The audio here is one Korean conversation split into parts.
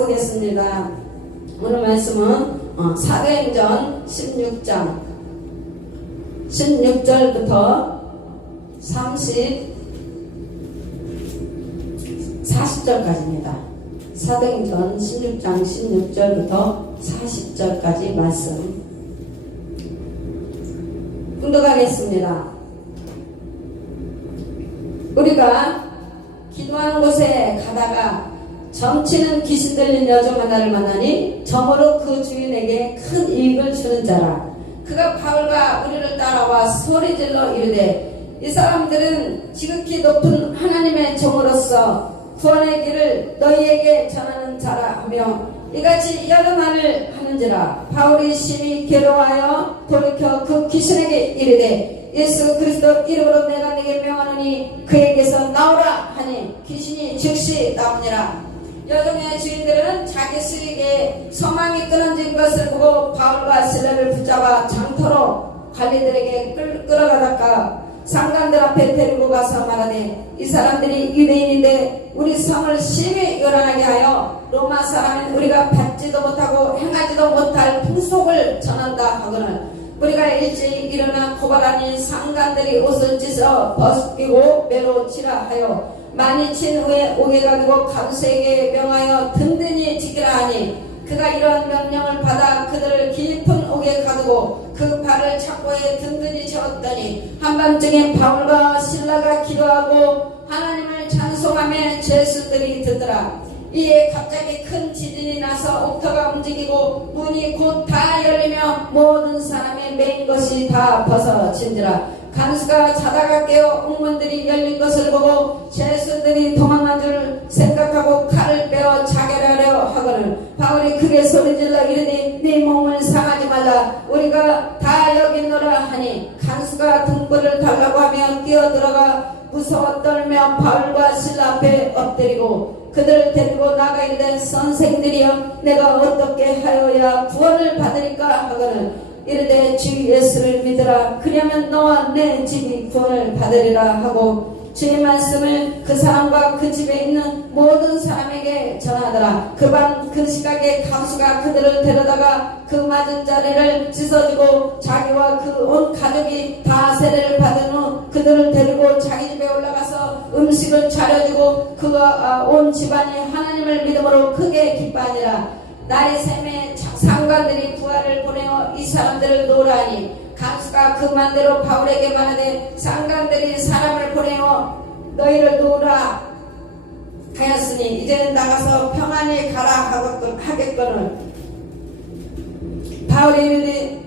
보겠습니다. 오늘 말씀은 사도행전 16장 16절부터 40절까지입니다. 사도행전 16장 16절부터 40절까지 말씀 공독하겠습니다. 우리가 기도하는 곳에 가다가 점치는 귀신 들린 여종 하나를 만나니 점으로 그 주인에게 큰 이익을 주는 자라. 그가 바울과 우리를 따라와 소리질러 이르되 이 사람들은 지극히 높은 하나님의 종으로서 구원의 길을 너희에게 전하는 자라 하며 이같이 여러 말을 하는지라. 바울이 심히 괴로워하여 돌이켜 그 귀신에게 이르되 예수 그리스도 이름으로 내가 네게 명하노니 그에게서 나오라 하니 귀신이 즉시 나오니라. 여종의 주인들은 자기 수익에 소망이 끊어진 것을 보고 바울과 실라를 붙잡아 장터로 관리들에게 끌어가다가 상관들 앞에 데리고 가서 말하되 이 사람들이 유대인인데 우리 성을 심히 요란하게 하여 로마 사람인 우리가 받지도 못하고 행하지도 못할 풍속을 전한다 하거늘 우리가 일제히 일어나 고발하니 상관들이 옷을 찢어 벗기고 매로 치라 하여 많이 친 후에 옥에 가두고 간수에게 명하여 든든히 지키라 하니 그가 이러한 명령을 받아 그들을 깊은 옥에 가두고 그 발을 착고에 든든히 채웠더니 한밤중에 바울과 실라가 기도하고 하나님을 찬송하며 죄수들이 듣더라. 이에 갑자기 큰 지진이 나서 옥터가 움직이고 문이 곧 다 열리며 모든 사람의 매인 것이 다 벗어진지라. 간수가 자다가 깨어 옥문들이 열린 것을 보고 죄수들이 도망한 줄 생각하고 칼을 빼어 자결하려 하거늘 바울이 크게 소리질러 이르니 네 몸을 상하지 말라 우리가 다 여기 있노라 하니 간수가 등불을 달라고 하며 뛰어들어가 무서워 떨며 바울과 실라 앞에 엎드리고 그들을 데리고 나가 이르되 선생들이여 내가 어떻게 하여야 구원을 받으리까 하거늘 이르되 주 예수를 믿으라 그러면 너와 내 집이 구원을 받으리라 하고 주의 말씀을 그 사람과 그 집에 있는 모든 사람에게 전하더라. 그 밤 그 시각에 간수가 그들을 데려다가 그 맞은 자리를 씻어주고 자기와 그 온 가족이 다 세례를 받은 후 그들을 데리고 자기 집에 올라가서 음식을 차려주고 그가 온 집안이 하나님을 믿음으로 크게 기뻐하니라. 날이 샘에 상관들이 부하를 보내어 이 사람들을 놓으라니 간수가 그 만대로 바울에게 말하되 상관들이 사람을 보내어 너희를 놓으라 하였으니 이제는 나가서 평안히 가라 하겠거늘 바울이 이르되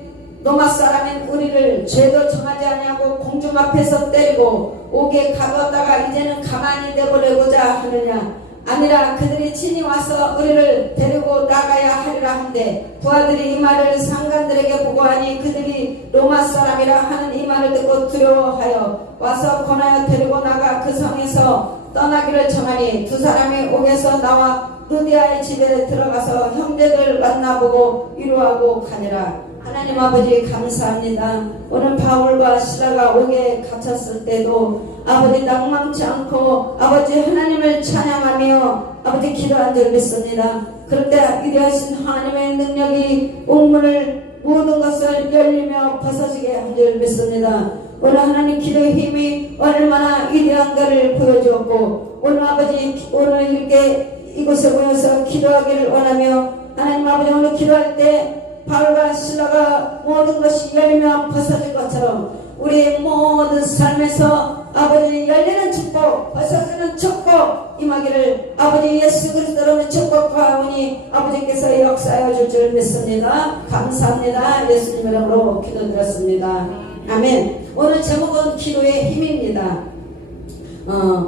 로마 사람인 우리를 죄도 정하지 아니하고 공중 앞에서 때리고 옥에 가두었다가 이제는 가만히 내보내고자 하느냐. 아니라 그들이 친히 와서 우리를 데리고 나가야 하리라 한데 부하들이 이 말을 상관들에게 보고하니 그들이 로마 사람이라 하는 이 말을 듣고 두려워하여 와서 권하여 데리고 나가 그 성에서 떠나기를 청하니 두 사람이 옥에서 나와 루디아의 집에 들어가서 형제들 만나보고 위로하고 가니라. 하나님 아버지 감사합니다. 오늘 바울과 실라가 옥에 갇혔을 때도 아버지 낭망치 않고 아버지 하나님을 찬양하며 아버지 기도한 줄 믿습니다. 그럴 때 위대하신 하나님의 능력이 옥문을 모든 것을 열리며 벗어지게 한 줄 믿습니다. 오늘 하나님 기도의 힘이 얼마나 위대한가를 보여주었고 오늘 아버지 오늘 이렇게 이곳에 모여서 기도하기를 원하며 하나님 아버지 오늘 기도할 때 바울과 실라가 모든 것이 열리며 벗어질 것처럼 우리의 모든 삶에서 아버지 열리는 축복 벗어지는 축복 임하기를 아버지 예수 그리스도로 축복하오니 아버지께서 역사하여 줄 줄 믿습니다. 감사합니다. 예수님 이름으로 기도드렸습니다. 아멘. 오늘 제목은 기도의 힘입니다.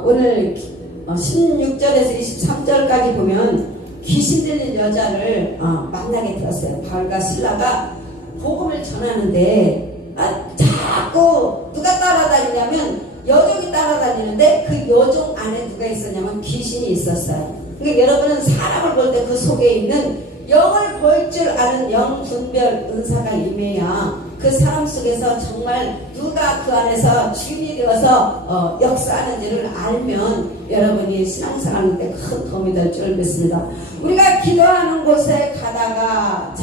오늘 16절에서 23절까지 보면 귀신 들린 여자를 만나게 되었어요. 바울과 실라가 복음을 전하는데 자꾸 누가 따라다니냐면 여종이 따라다니는데 그 여종 안에 누가 있었냐면 귀신이 있었어요. 그러니까 여러분은 사람을 볼 때 그 속에 있는 영을 볼 줄 아는 영분별 은사가 임해야 그 사람 속에서 정말 누가 그 안에서 주인이 되어서 역사하는지를 알면 여러분이 신앙생활하는데 큰 도움이 될 줄 믿습니다. 우리가 기도하는 곳에 가다가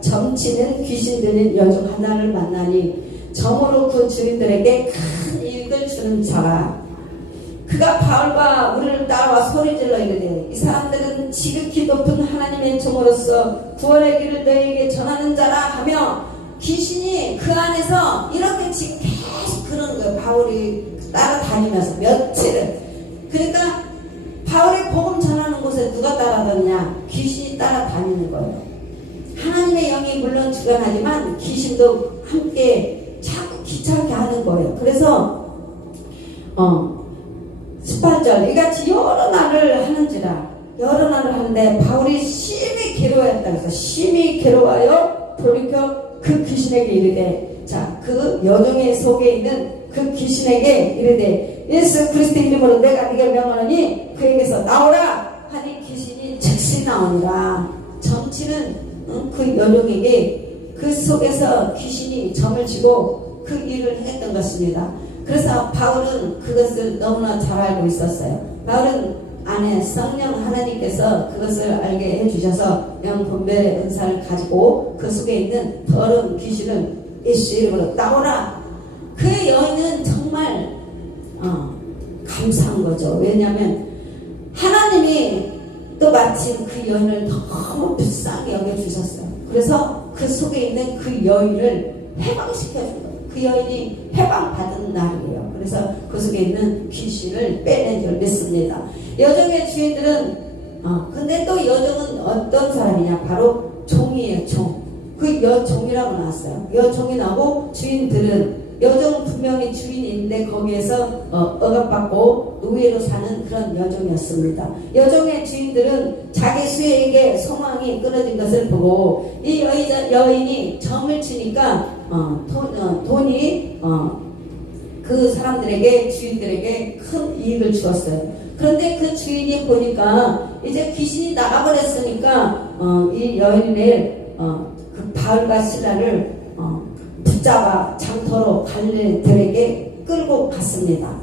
점치는 귀신 들린 여종 하나를 만나니 점으로 그 주인들에게 큰 이익을 주는 자라. 그가 바울과 우리를 따라와 소리질러 이르되 이 사람들은 지극히 높은 하나님의 종으로서 구원의 길을 너희에게 전하는 자라 하며 귀신이 그 안에서 이렇게 지금 계속 그러는 거예요. 바울이 따라다니면서 며칠을. 그러니까 바울이 복음 전하는 곳에 누가 따라다니냐? 귀신이 따라다니는 거예요. 하나님의 영이 물론 주관하지만 귀신도 함께 자꾸 귀찮게 하는 거예요. 그래서 18절 이같이 여러 날을 하는지라. 여러 날을 하는데 바울이 심히 괴로워했다. 그래서 심히 괴로워하여 돌이켜 그 귀신에게 이르되, 자, 그 여종의 속에 있는 그 귀신에게 이르되 예수 그리스도 이름으로 내가 네게 명하노니 그에게서 나오라 하니 귀신이 즉시 나오니라. 점치는 그 여종에게 그 속에서 귀신이 점을 쥐고 그 일을 했던 것입니다. 그래서 바울은 그것을 너무나 잘 알고 있었어요. 바울은 안에 성령 하나님께서 그것을 알게 해주셔서 영분별의 은사를 가지고 그 속에 있는 더러운 귀신을 예수 이름으로 나오라. 그 여인은 정말 감사한 거죠. 왜냐하면 하나님이 또 마침 그 여인을 너무 불쌍히 여겨주셨어요. 그래서 그 속에 있는 그 여인을 해방시켜준 거예요. 그 여인이 해방받은 날이에요. 그래서 그 속에 있는 귀신을 빼낸 줄 믿습니다. 여종의 주인들은 근데 또 여종은 어떤 사람이냐? 바로 종이에요. 종. 그 여종이라고 나왔어요. 여종이 나오고 주인들은 여종은 분명히 주인인데 거기에서 억압받고 노예로 사는 그런 여종이었습니다. 여종의 주인들은 자기 수혜에게 소망이 끊어진 것을 보고 이 여인이 점을 치니까 돈이 그 사람들에게 주인들에게 큰 이익을 주었어요. 그런데 그 주인이 보니까 이제 귀신이 나가버렸으니까 이 여인을 그 바울과 실라를 붙잡아 장터로 갈레들에게 끌고 갔습니다.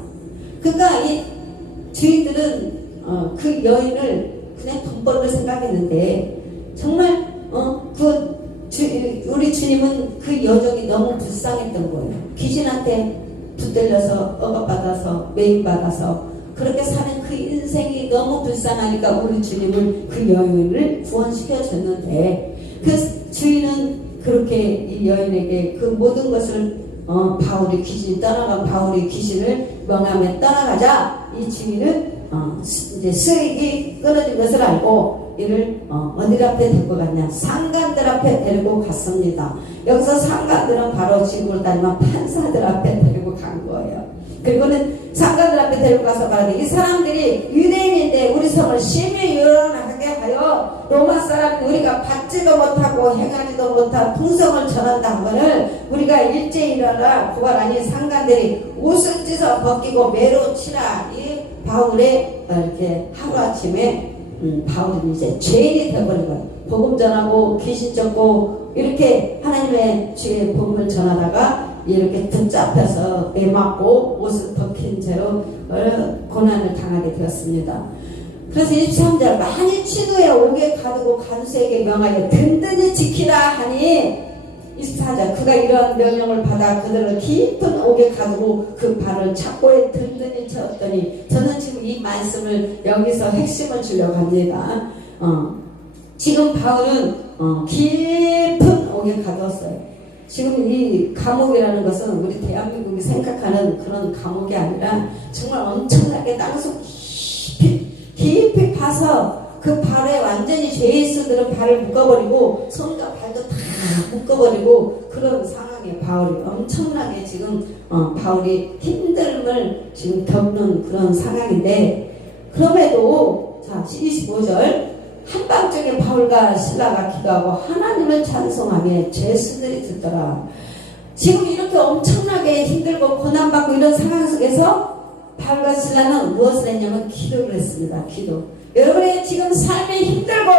그러니까 이 주인들은 그 여인을 그냥 돈벌이를 생각했는데 정말 우리 주님은 그 여종이 너무 불쌍했던 거예요. 귀신한테 붙들려서 억압받아서 매임받아서 그렇게 사는 그 인생이 너무 불쌍하니까 우리 주님은 그 여인을 구원시켜 줬는데 그 주인은 그렇게 이 여인에게 그 모든 것을 바울이 귀신이 떠나간 바울이 귀신을 명함에 떠나가자 이 주인은 이제 수익이 끊어진 것을 알고 이를 어디 앞에 데리고 갔냐? 상관들 앞에 데리고 갔습니다. 여기서 상관들은 바로 지금으로 따지면 판사들 앞에 데리고 간 거예요. 그리고는 상관들 앞에 데리고 가서 말하되 이 사람들이 유대인인데 우리 성을 심히 요란하게 하여 로마 사람이 우리가 받지도 못하고 행하지도 못한 풍성을 전한다 하면은 우리가 일제히 일어나 고발하니 상관들이 옷을 찢어 벗기고 매로 치라. 이 바울의 이렇게 하루아침에 바울은 이제 죄인이 되어버린 거예요. 복음 전하고 귀신 쫓고 이렇게 하나님의 주의 복음을 전하다가 이렇게 붙잡혀서 매맞고 옷을 벗긴 채로 고난을 당하게 되었습니다. 그래서 23절 만일 친후에 옥에 가두고 간수에게 명하여 든든히 지키라 하니 24절 그가 이러한 명령을 받아 그들을 깊은 옥에 가두고 그 발을 착고에 든든히 채웠더니 저는 지금 이 말씀을 여기서 핵심을 주려고 합니다. 지금 바울은 깊은 옥에 가두었어요. 지금 이 감옥이라는 것은 우리 대한민국이 생각하는 그런 감옥이 아니라 정말 엄청나게 땅속 깊이 파서 그 발에 완전히 죄인들은 발을 묶어버리고 손과 발도 다 묶어버리고 그런 상황에 바울이 엄청나게 지금 바울이 힘듦을 지금 겪는 그런 상황인데 그럼에도 자 25절 한밤중에 바울과 실라가 기도하고 하나님을 찬송하며 죄수들이 듣더라. 지금 이렇게 엄청나게 힘들고 고난받고 이런 상황 속에서 바울과 실라는 무엇을 했냐면 기도를 했습니다. 여러분의 지금 삶이 힘들고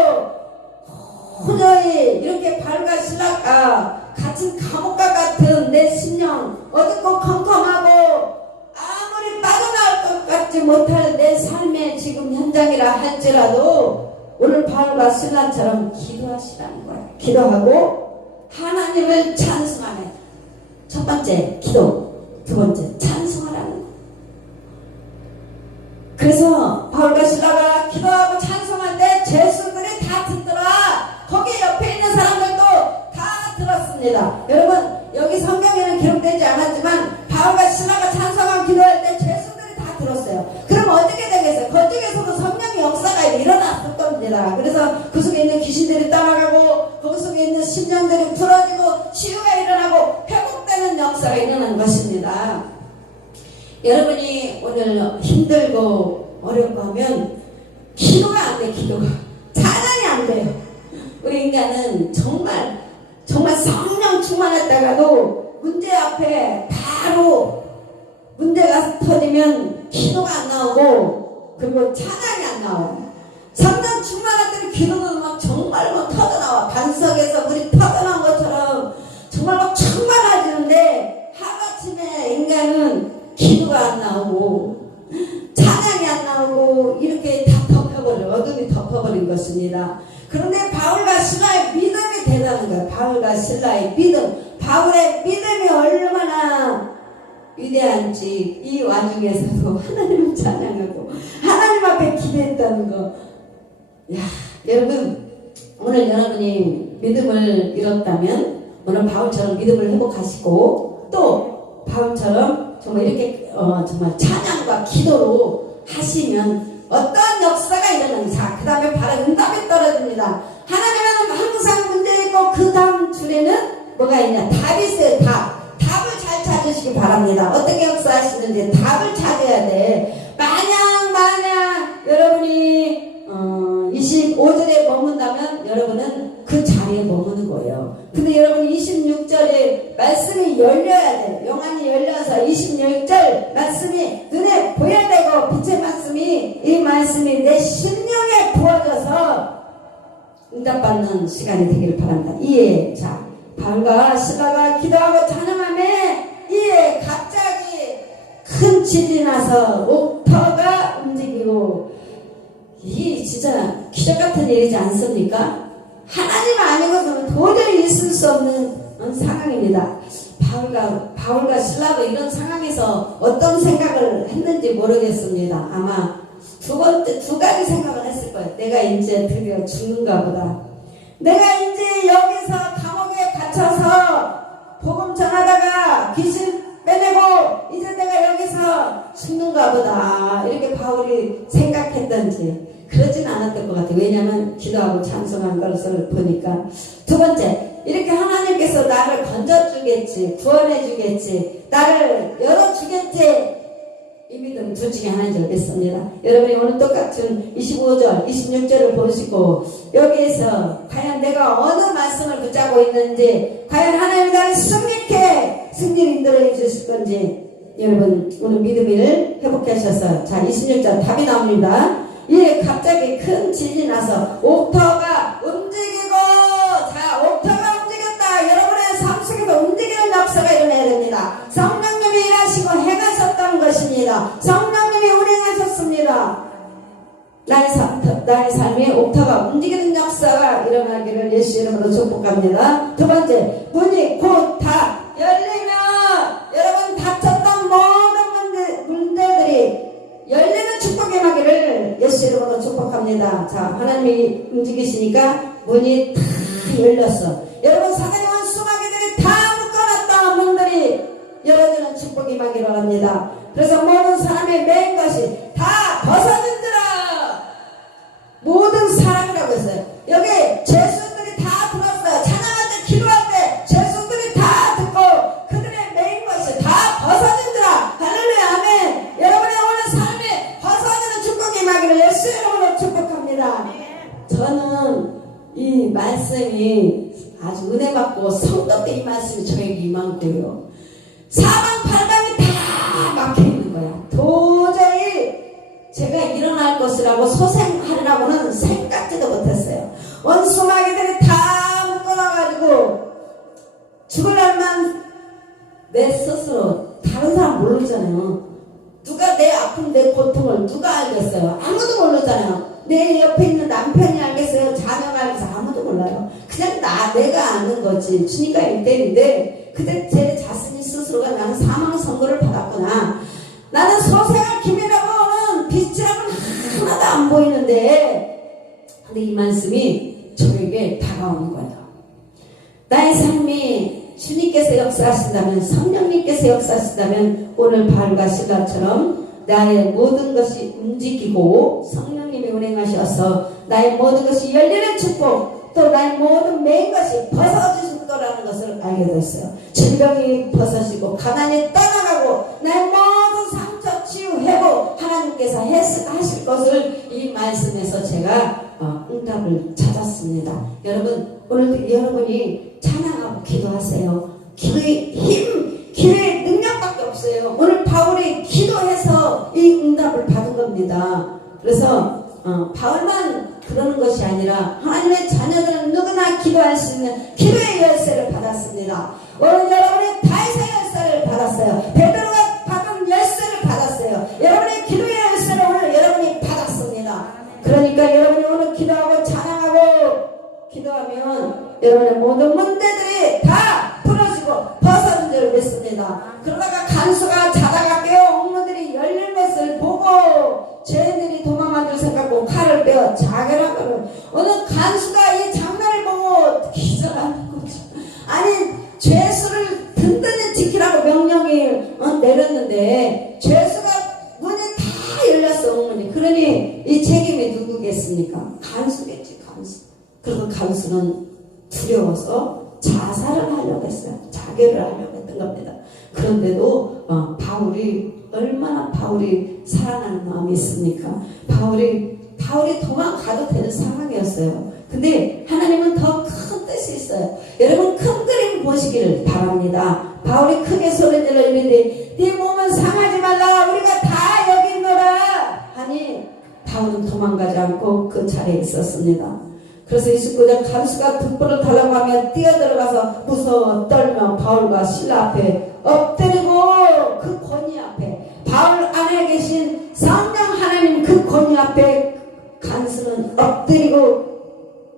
도저히 이렇게 바울과 실라가 갇힌 감옥과 같은 내 심령 어둡고 컴컴하고 아무리 빠져나올 것 같지 못할 내 삶의 지금 현장이라 할지라도 오늘 바울과 실라처럼 기도하시라는 거예요. 기도하고 하나님을 찬송하네. 첫 번째 기도, 두 번째 찬송하라는 거예요. 그래서 바울과 실라가 기도하고 찬송할 때 죄수들이 다 듣더라. 거기 옆에 있는 사람들도 다 들었습니다. 여러분 여기 성경에는 기록되지 않았지만 바울과 실라가 찬송하고 기도할 때 죄수들이 다 들었어요. 그럼 어떻게 되겠어요? 그쪽에서도 성령의 역사가 일어났을 겁니다. 그래서 그 속에 있는 귀신들이 떠나가고 그 속에 있는 심령들이 풀어지고 치유가 일어나고 회복되는 역사가 일어난 것입니다. 여러분이 오늘 힘들고 어렵고 하면 기도가 안 돼. 기도가 찬양이 안 돼요. 우리 인간은 정말 성령 충만했다가도 문제 앞에 바로 문제가 터지면 기도가 안 나오고 그리고 찬양이 안 나와요. 성령 충만할 때는 기도는 막 정말 막 터져나와. 반석에서 물이 터져나온 것처럼 정말 막 충만해지는데 하루아침에 인간은 기도가 안 나오고 찬양이 안 나오고 이렇게 다 덮여버려. 어둠이 덮어버린 것입니다. 그런데 바울과 실라의 믿음이 대단한 거예요. 바울과 실라의 믿음, 바울의 믿음이 얼마나 위대한지 이 와중에서도 하나님을 찬양하고 하나님 앞에 기도했다는 거. 야, 여러분 오늘 여러분이 믿음을 잃었다면 오늘 바울처럼 믿음을 회복하시고 또 바울처럼 정말 이렇게 정말 찬양과 기도로 하시면 어떤 역사가 일어나는지. 자, 그 다음에 바로 응답이 떨어집니다. 하나님은 항상 문제 있고 그 다음 줄에는 뭐가 있냐? 답이 있어요. 답을 잘 찾으시기 바랍니다. 어떻게 역사하시는지 답을 찾아야 돼. 만약 여러분이 25절에 머문다면 여러분은 그 자리에 머무는 거예요. 근데 여러분 26절에 말씀이 열려야 돼요. 영안이 열려서 26절 말씀이 눈에 보여야 되고 빛의 말씀이 이 말씀이 내 심령에 부어져서 응답받는 시간이 되기를 바랍니다. 이에 자 바울과 실라가 기도하고 찬양하며 이에 갑자기 큰 질이 나서 옥터가 움직이고 이게 진짜 기적 같은 일이지 않습니까? 하나님 아니고서는 도저히 있을 수 없는 상황입니다. 바울과 실라도 이런 상황에서 어떤 생각을 했는지 모르겠습니다. 아마 두 가지 생각을 했을 거예요. 내가 이제 드디어 죽는가 보다. 내가 이제 여기서 감옥에 갇혀서 복음 전하다가 귀신 빼내고 이제 내가 여기서 죽는가 보다. 이렇게 바울이 생각했던지 그러진 않았던 것 같아요. 왜냐하면 기도하고 찬송한 것을 보니까. 두 번째, 이렇게 하나님께서 나를 건져주겠지, 구원해주겠지, 나를 열어주겠지, 이 믿음 둘 중에 하나인 줄 믿습니다. 여러분이 오늘 똑같은 25절, 26절을 보시고 여기에서 과연 내가 어느 말씀을 붙잡고 있는지, 과연 하나님이 나를 승리케 승리를 인도해 주실 건지, 여러분 오늘 믿음을 회복하셔서 자 26절 답이 나옵니다. 이에 갑자기 큰 진이 나서 옥터가 움직이고, 자 옥터가 움직였다. 여러분의 삶 속에서 움직이는 역사가 일어나야 됩니다. 성령님이 일하시고 행하셨던 것입니다. 성령님이 운행하셨습니다. 나의 삶에 옥터가 움직이는 역사가 일어나기를 예수 이름으로 축복합니다. 두 번째, 문이 곧 다 열리면 여러분 닫혔던 모든 문제들이 열리는 축복의 임하기를 예수 이름으로 축복합니다. 자, 하나님이 움직이시니까 문이 다 열렸어. 여러분 사랑하는 수마귀들이 다 묶어놨던 문들이 열어주는 축복이 임하기를 합니다. 그래서 모든 사람의 맨 것이 다 벗어진지라. 모든 사람이라고 했어요. 여기 죄수들이 다 들었어요. 찬양할 때 기도할 때 죄수들이 다 듣고 그들의 맨 것이 다 벗어진지라. 할렐루야 아멘. 여러분의 오늘 삶에 벗어지는 축복이 임하기를 예수 이름으로 축복합니다. 저는 이 말씀이 아주 은혜 받고 성도 때 이 말씀이 저에게 임한 거예요. 사방팔방이 다 막혀있는 거야. 도저히 제가 일어날 것이라고 소생하려고는 생각지도 못했어요. 원수마귀들이 다 묶어놔가지고 죽을 날만 내 스스로, 다른 사람 모르잖아요. 누가 내 아픔, 내 고통을 누가 알겠어요? 아무도 모르잖아요. 내 옆에 있는 남편이 알겠어요? 자녀가 알겠어요? 아무도 몰라요. 그냥 내가 아는 거지. 주님과 1대1인데 그때 제 자신이 스스로가 나는 사망 선고를 받았구나. 나는 소생할 김이라고는 빛이라고는 하나도 안 보이는데, 근데 이 말씀이 저에게 다가오는 거예요. 나의 삶이 주님께서 역사하신다면, 성령님께서 역사하신다면 오늘 바울과 실라처럼 나의 모든 것이 움직이고 성령님이 운행하셔서 나의 모든 것이 열리는 축복, 또 나의 모든 매인 것이 벗어지실 거라는 것을 알게 됐어요. 질병이 벗어지고 가난이 떠나가고 나의 모든 상처 치유 회복 하나님께서 하실 것을 이 말씀에서 제가 응답을 찾았습니다. 여러분, 오늘도 여러분이 찬양하고 기도하세요. 기도의 힘, 기도의 능력밖에 없어요. 오늘 바울이 기도해서 이 응답을 받은 겁니다. 그래서 바울만 그러는 것이 아니라 하나님의 자녀들은 누구나 기도할 수 있는 기도의 열쇠를 받았습니다. 오늘 여러분이 다윗의 열쇠를 받았어요. 베드로가 받은 열쇠를 받았어요. 여러분의 기도의 열쇠를 오늘 여러분이 받았습니다. 그러니까 여러분이 오늘 기도하고 찬양하고 기도하면 여러분의 모든 문제들이 다 풀어지고 벗어진 줄 믿습니다. 그러다가 간수가 자다가 깨어 옥문들이 열린 것을 보고 죄인들이 도망한 줄 생각하고 칼을 빼어 자결하거든. 어느 간수가 이 장면을 보고 기절하는 거죠. 아니, 죄수를 든든히 지키라고 명령을 내렸는데 죄수가 문이 다 열렸어, 옥문이. 그러니 이 책임이 누구겠습니까? 간수겠지, 간수. 그리고 간수는 두려워서 자살을 하려고 했어요. 자결을 하려고 했던 겁니다. 그런데도 얼마나 바울이 사랑하는 마음이 있습니까? 바울이 도망가도 되는 상황이었어요. 근데 하나님은 더 큰 뜻이 있어요. 여러분, 큰 그림 보시기를 바랍니다. 바울이 크게 소리를 이르되 네 몸은 상하지 말라, 우리가 다 여기 있노라 하니 바울은 도망가지 않고 그 자리에 있었습니다. 그래서 29절, 간수가 등불을 달라고 하며 뛰어들어가서 무서워 떨며 바울과 실라 앞에 엎드리고, 그 권위 앞에, 바울 안에 계신 성령 하나님 그 권위 앞에 간수는 엎드리고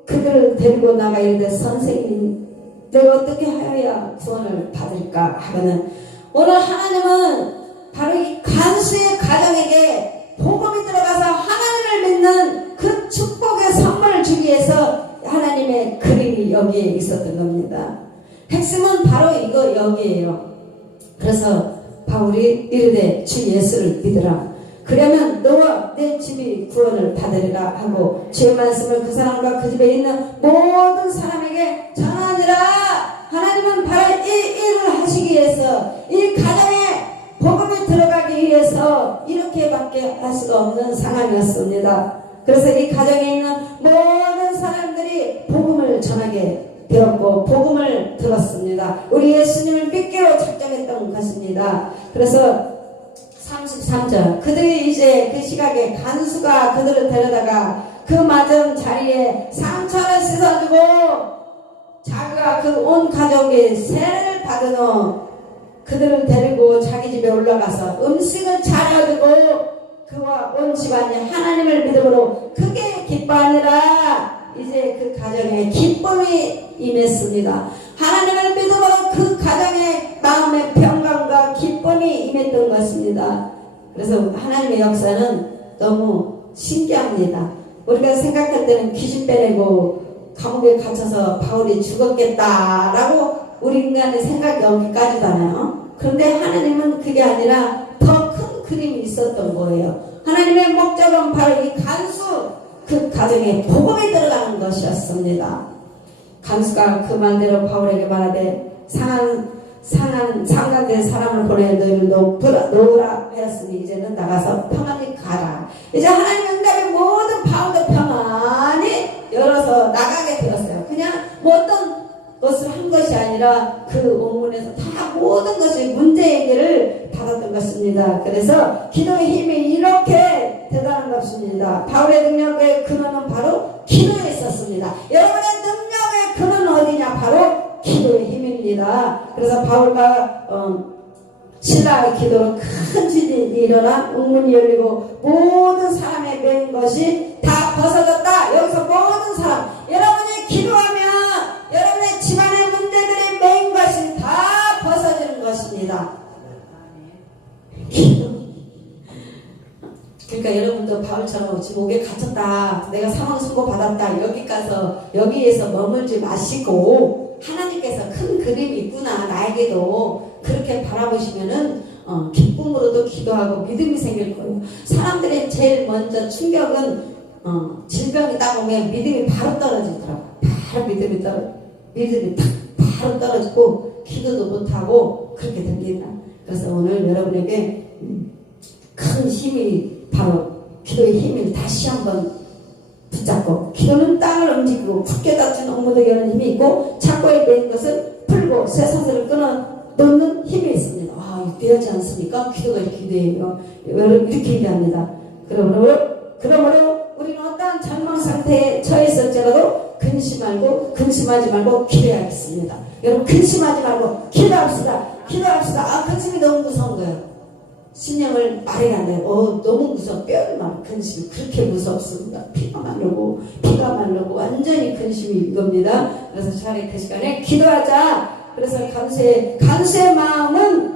그들을 데리고 나가 이르되 선생님, 내가 어떻게 하여야 구원을 받을까 하거든. 오늘 하나님은 바로 이 간수의 가정에게 복음이 들어가서 하나님을 믿는 그 축복의 선물을 주기 위해서 하나님의 그림이 여기에 있었던 겁니다. 핵심은 바로 이거 여기에요. 그래서 바울이 이르되 주 예수를 믿으라. 그러면 너와 내 집이 구원을 받으리라 하고 주의 말씀을 그 사람과 그 집에 있는 모든 사람에게 전하니라. 하나님은 바로 이 일을 하시기 위해서, 이 가정에 복음이 들어가기 위해서 이렇게밖에 할 수가 없는 상황이었습니다. 그래서 이 가정에 있는 모든 사람들이 복음을 전하게 되었고 복음을 들었습니다. 우리 예수님을 믿기로 작정했던 것입니다. 그래서 33절, 그들이 이제 그 시각에 간수가 그들을 데려다가 그 맞은 자리에 상처를 씻어주고 자기가 그 온 가족이 세례를 받은 후 그들을 데리고 자기 집에 올라가서 음식을 차려주고 그와 온 집안이 하나님을 믿음으로 크게 기뻐하니라. 이제 그 가정에 기쁨이 임했습니다. 하나님을 믿음으로 그 가정에 마음의 평강과 기쁨이 임했던 것입니다. 그래서 하나님의 역사는 너무 신기합니다. 우리가 생각할 때는 귀신 빼내고 감옥에 갇혀서 바울이 죽었겠다라고 우리 인간의 생각이 여기까지잖아요. 그런데 하나님은 그게 아니라 더 큰 그림이 있었던 거예요. 하나님의 목적은 바로 이 간수 그 가정에 복음이 들어가는 것이었습니다. 간수가 그 말대로 바울에게 말하되 상한된 사람을 보내 너희를 놓으라 하였으니 이제는 나가서 평안히 가라. 이제 하나님 응답의 모든 바울도 평안히 열어서 나가게 되었어요. 그냥 뭐 어떤 것을 한 것이 아니라 그 옥문에서 다 모든 것이 문제 해결을 받았던 것입니다. 그래서 기도의 힘이 이렇게 대단한 것입니다. 바울의 능력의 근원은 바로 기도에 있었습니다. 여러분의 능력의 근원은 어디냐? 바로 기도의 힘입니다. 그래서 바울과 신라의 기도로 큰 지진이 일어나 옥문이 열리고 모든 사람의 맨 것이 다 벗어졌다. 여기서 모든 사람, 여러분이 기도하면 여러분의 집안의 문제들이 맨 것이 다 벗어지는 것입니다. 기도. 그러니까 여러분도 바울처럼 지금 옥에 갇혔다, 내가 사망 선고 받았다, 여기에서 머물지 마시고 하나님께서 큰 그림이 있구나, 나에게도 그렇게 바라보시면은 기쁨으로도 기도하고 믿음이 생길 거예요. 사람들의 제일 먼저 충격은 질병이 딱 오면 믿음이 바로 떨어지더라고요. 바로 믿음이 바로 떨어지고 기도도 못하고 그렇게 됩니다. 그래서 오늘 여러분에게 큰 힘이 바로 기도의 힘을 다시 한번 붙잡고, 기도는 땅을 움직이고 굳게 닫힌 옥문을 여는 힘이 있고 착고에 매인 것을 풀고 쇠사슬을 끊어 놓는 힘이 있습니다. 되지 않습니까? 기도가 이렇게 돼요. 여러분 이렇게 얘기합니다. 그러므로 우리는 어떠한 절망 상태에 처해 있을지라도 근심하지 말고 기도하겠습니다. 여러분 근심하지 말고 기도합시다. 근심이 너무 무서운 거예요. 신령을 말해야 안 돼요. 너무 무서워. 뼈를 막 근심이 그렇게 무섭습니다. 피가 마르고 완전히 근심이 이겁니다. 그래서 차라리 그 시간에 기도하자. 그래서 간수의 마음은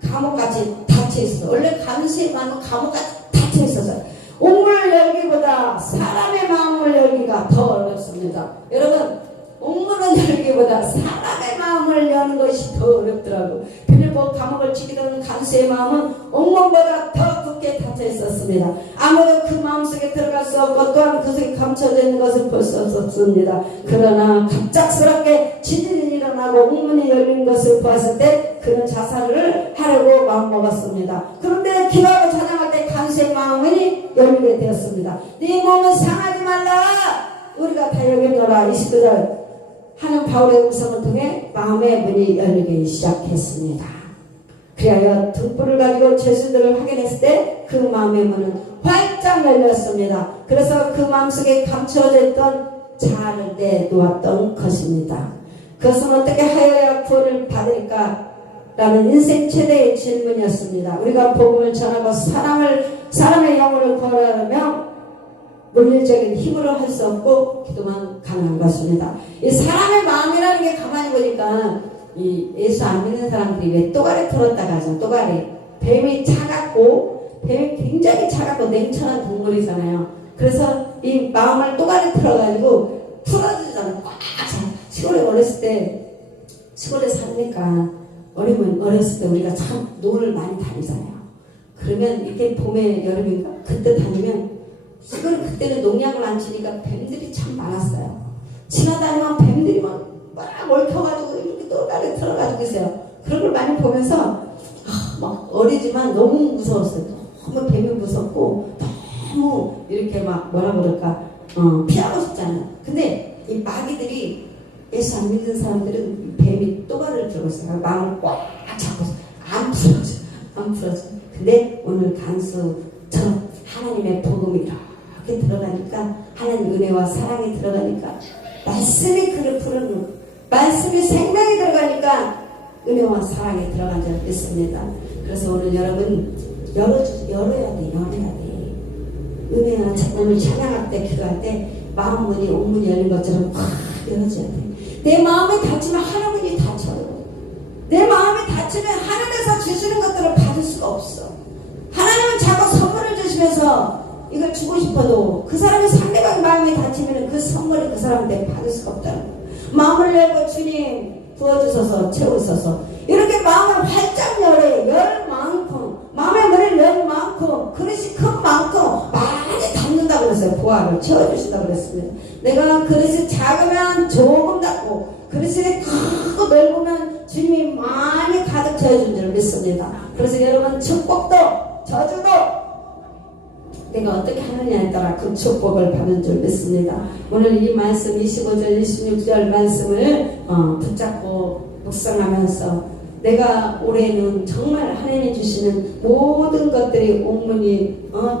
감옥같이 닫혀있어. 원래 간수의 마음은 감옥같이 닫혀있어서 옥문을 열기보다 사람의 마음을 열기가 더 어렵습니다. 여러분, 옥문을 열기보다 사람의 마음을 여는 것이 더 어렵더라고. 빌립보 감옥을 지키던 간수의 마음은 옥문보다 더 굳게 닫혀 있었습니다. 아무도 그 마음속에 들어갈 수 없고 또한 그 속에 감춰져 있는 것을 볼 수 없었습니다. 그러나 갑작스럽게 지진이 일어나고 옥문이 열린 것을 보았을 때 그는 자살을 하려고 마음먹었습니다. 그런데 기도하고 찬양할 때 간수의 마음이 열리게 되었습니다. 네 몸은 상하지 말라, 우리가 다 여겼노라. 29절 하는 바울의 음성을 통해 마음의 문이 열리기 시작했습니다. 그리하여 등불을 가지고 죄수들을 확인했을 때 그 마음의 문은 활짝 열렸습니다. 그래서 그 마음속에 감추어져 있던 자아를 내놓았던 것입니다. 그것은 어떻게 하여야 구원을 받을까? 라는 인생 최대의 질문이었습니다. 우리가 복음을 전하고 사람의 영혼을 구원하려면 물리적인 힘으로 할 수 없고 기도만 가능한 것입니다. 이 사람의 마음이라는 게 가만히 보니까 이 예수 안 믿는 사람들이 왜 또가리 털었다가 하죠. 또가리. 뱀이 굉장히 차갑고 냉철한 동물이잖아요. 그래서 이 마음을 또가리 털어가지고 풀어주잖아요. 꽉 차. 시골에 사니까 어렸을 때 우리가 참 논을 많이 다니잖아요. 그러면 이렇게 봄에 여름인가 그때 다니면 시골 그때는 농약을 안 치니까 뱀들이 참 많았어요. 지나다니면 뱀들이 막 얽혀가지고 이렇게 또다리 털어가지고 있어요. 그런 걸 많이 보면서 막 어리지만 너무 무서웠어요. 너무 뱀이 무섭고 너무 이렇게 막 피하고 싶잖아요. 근데 이 마귀들이 예수 안 믿는 사람들은 뱀이 또가리를 들고 있어요. 마음을 꽉 잡고 안 풀어져. 근데 오늘 간수처럼 하나님의 복음이 이렇게 들어가니까, 하나님 은혜와 사랑이 들어가니까, 말씀이 그를 푸는, 말씀이 생명이 들어가니까 은혜와 사랑이 들어간 줄 믿습니다. 그래서 오늘 여러분 열어야 돼. 은혜와 오늘 찬양할 때, 기도할 때 마음 문이 옥문이 열린 것처럼 확 열어줘야 돼. 내 마음이 닫히면 하나님이 닫혀요. 내 마음이 닫히면 하나님에서 주시는 것들을 받을 수가 없어. 하나님은 자꾸 선물을 주시면서 이걸 주고 싶어도 그 사람이 상대방 마음이 닫히면 그 선물을 그 사람한테 받을 수가 없다는 거예요. 마음을 열고 주님 부어주셔서 채우셔서 이렇게 마음을 활짝 열 만큼, 마음의 문을 열 만큼, 그릇이 큰 만큼 많이 닫는다고 그랬어요. 보화를 채워주신다고 그랬습니다. 내가 그릇이 작으면 조금 닫고 그릇이 크고 넓으면 주님이 많이 가득 채워준 줄 믿습니다. 그래서 여러분 축복도 저주도 내가 어떻게 하느냐에 따라 그 축복을 받은 줄 믿습니다. 오늘 이 말씀 25절 26절 말씀을 붙잡고 묵상하면서 내가 올해는 정말 하나님이 주시는 모든 것들이 옥문이 다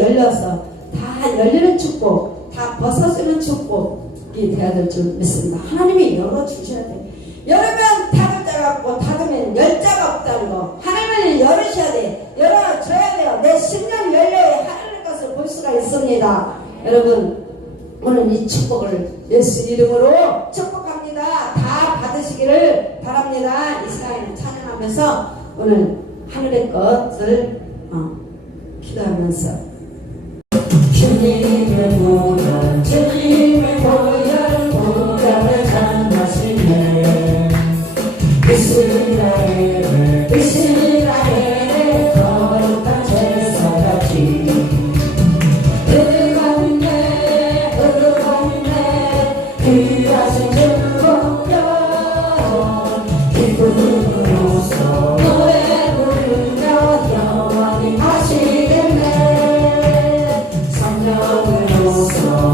열려서 다 열리는 축복, 다 벗어주는 축복이 되어야 될 줄 믿습니다. 하나님이 열어주셔야 돼. 열으면 닫을 자가 없고 닫으면 열 자가 없다는 거. 하나님을 열으셔야 돼. 열어줘야 돼요. 내 심령 열려야 하나님의 것을 볼 수가 있습니다. 여러분, 오늘 이 축복을 예수 이름으로 축복합니다. 다 받으시기를 바랍니다. 이 시간에 찬양하면서 오늘 하늘의 것을 기도하면서 주님의 보혈 주님의 보혈 보혈을 찬양하시네. 이스라엘의 거룩한 제사같이 뜨거운데 귀하신 그 보혈 기쁨으로써 노래 부르며 영원히 하시겠네. 성령으로서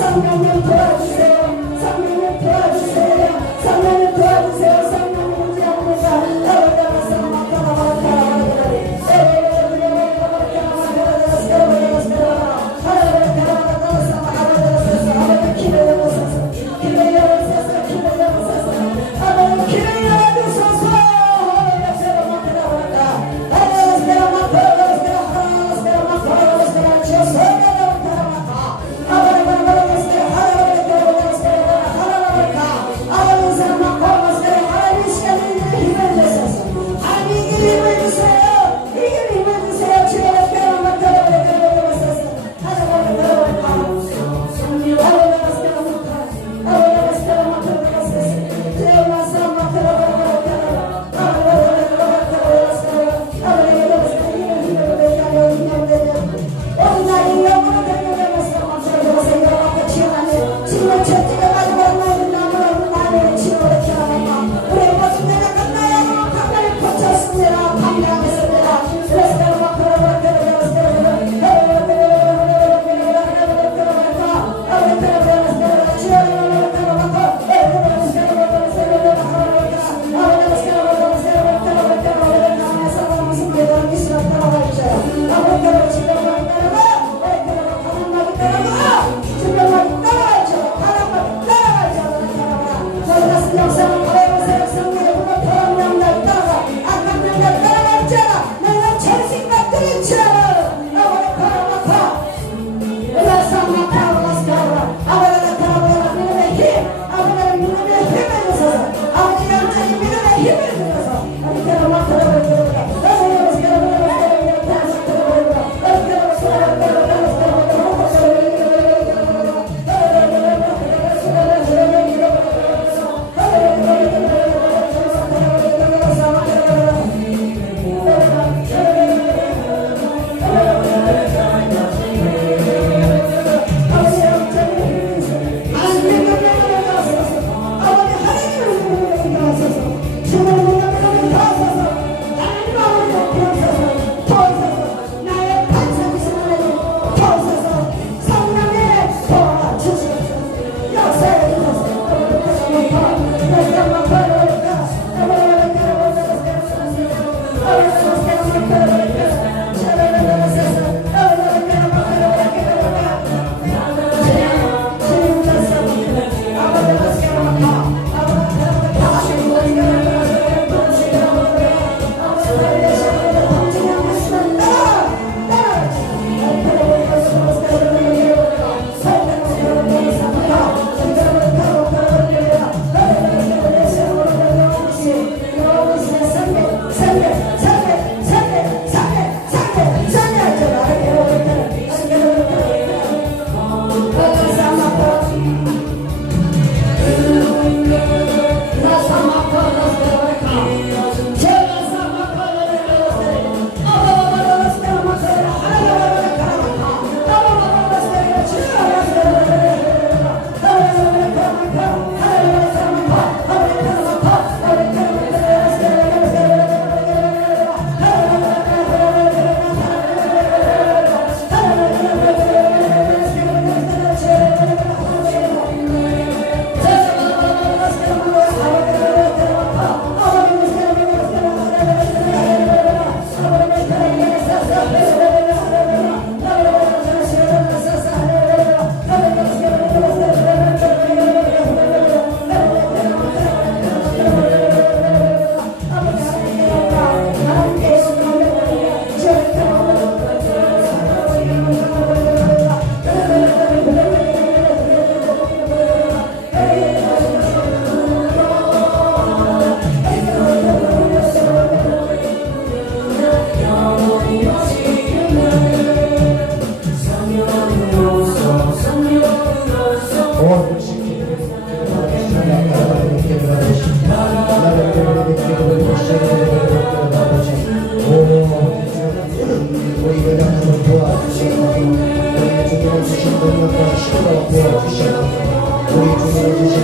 성령님 도와주세요. 성령님 도와주세요. 성령님 도와주세요. 성령님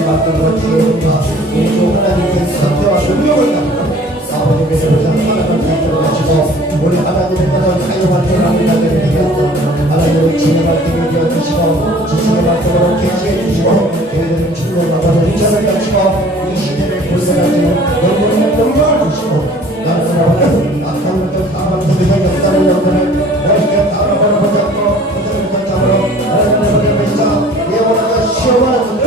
맡은 것 주옵소서. 우리 주 하나님의 선대와 능력을 갖고 아버지의 하나님을 붙들어 가시고 우리 하나님의 것을 사용할 줄 아는 자들이 되게 하고 하나님의 진행할 때에 되어주시고 지식의 말씀으로 계시해 주시고 저희들은 충분하고 위천을 가지고 이 시대를 보내가지고 영혼의 능력을 주시고 나는 악한 것들 사망 속에서 역사를 연단을 멋있게 따라가는 것잡고 그들을 붙잡으러 하나님의 것을 예원하고 시험하는 것들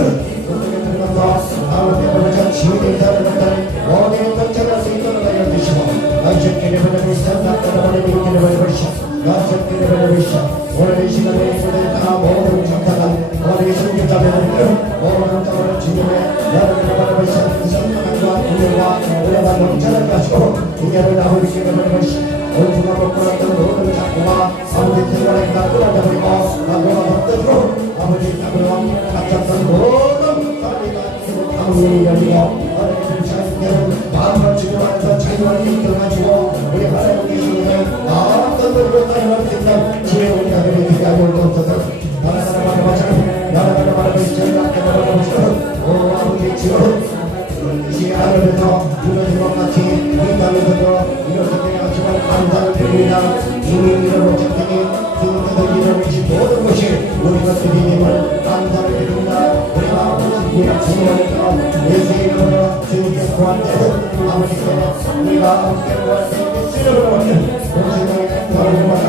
그들을 들어가서 아버지의 것을 지휘된 자를 것들을 어디에 도착할 수 있도록 알려주시고 나중에 버려보시오 나중에 버려보시오 나중에 버려보시오 오늘 이 시간에 우리들 다 모든 착각한 오늘 이 성교자들을 모든 자들을 지금에 나를 버려보시오 이 성탄과 분열과 우리가 넘쳐나게 하시고 이제는 아버지께 버려보시오 온주가 먹고 났던 모든 작고가 아버지 생활에 다 끊어져버리고 나무가 덮어지고 아버지 땅으로 갇혔던 모든 사람이가 아무리 열리고 하나님의 자신들은 마음을 지도하면서 자유를 이끌어가지고 우리 하나님 계시는 어떤 것으로 따라가는 생각 지혜 우리가 되게 하고 없어서 나라가라 말아보자 나라가라 말아보자 나라가라 말아보자 오 아버지 지금 이 하늘에서 이루어진 것 같이 이 땅에서도 이루어지게 하시고 감사를 드립니다. 이미 이루어 적당히 지금부터 이루어진 모든 것이 우리 것들이님을 감사를 드립니다. 우리가 우리가 주님으로서 예수의 이름으로 주님께 구한대로 아버지께 우리가 함께 구할 수 있게 쓰려고 하는 온 세상에 구하는 것마다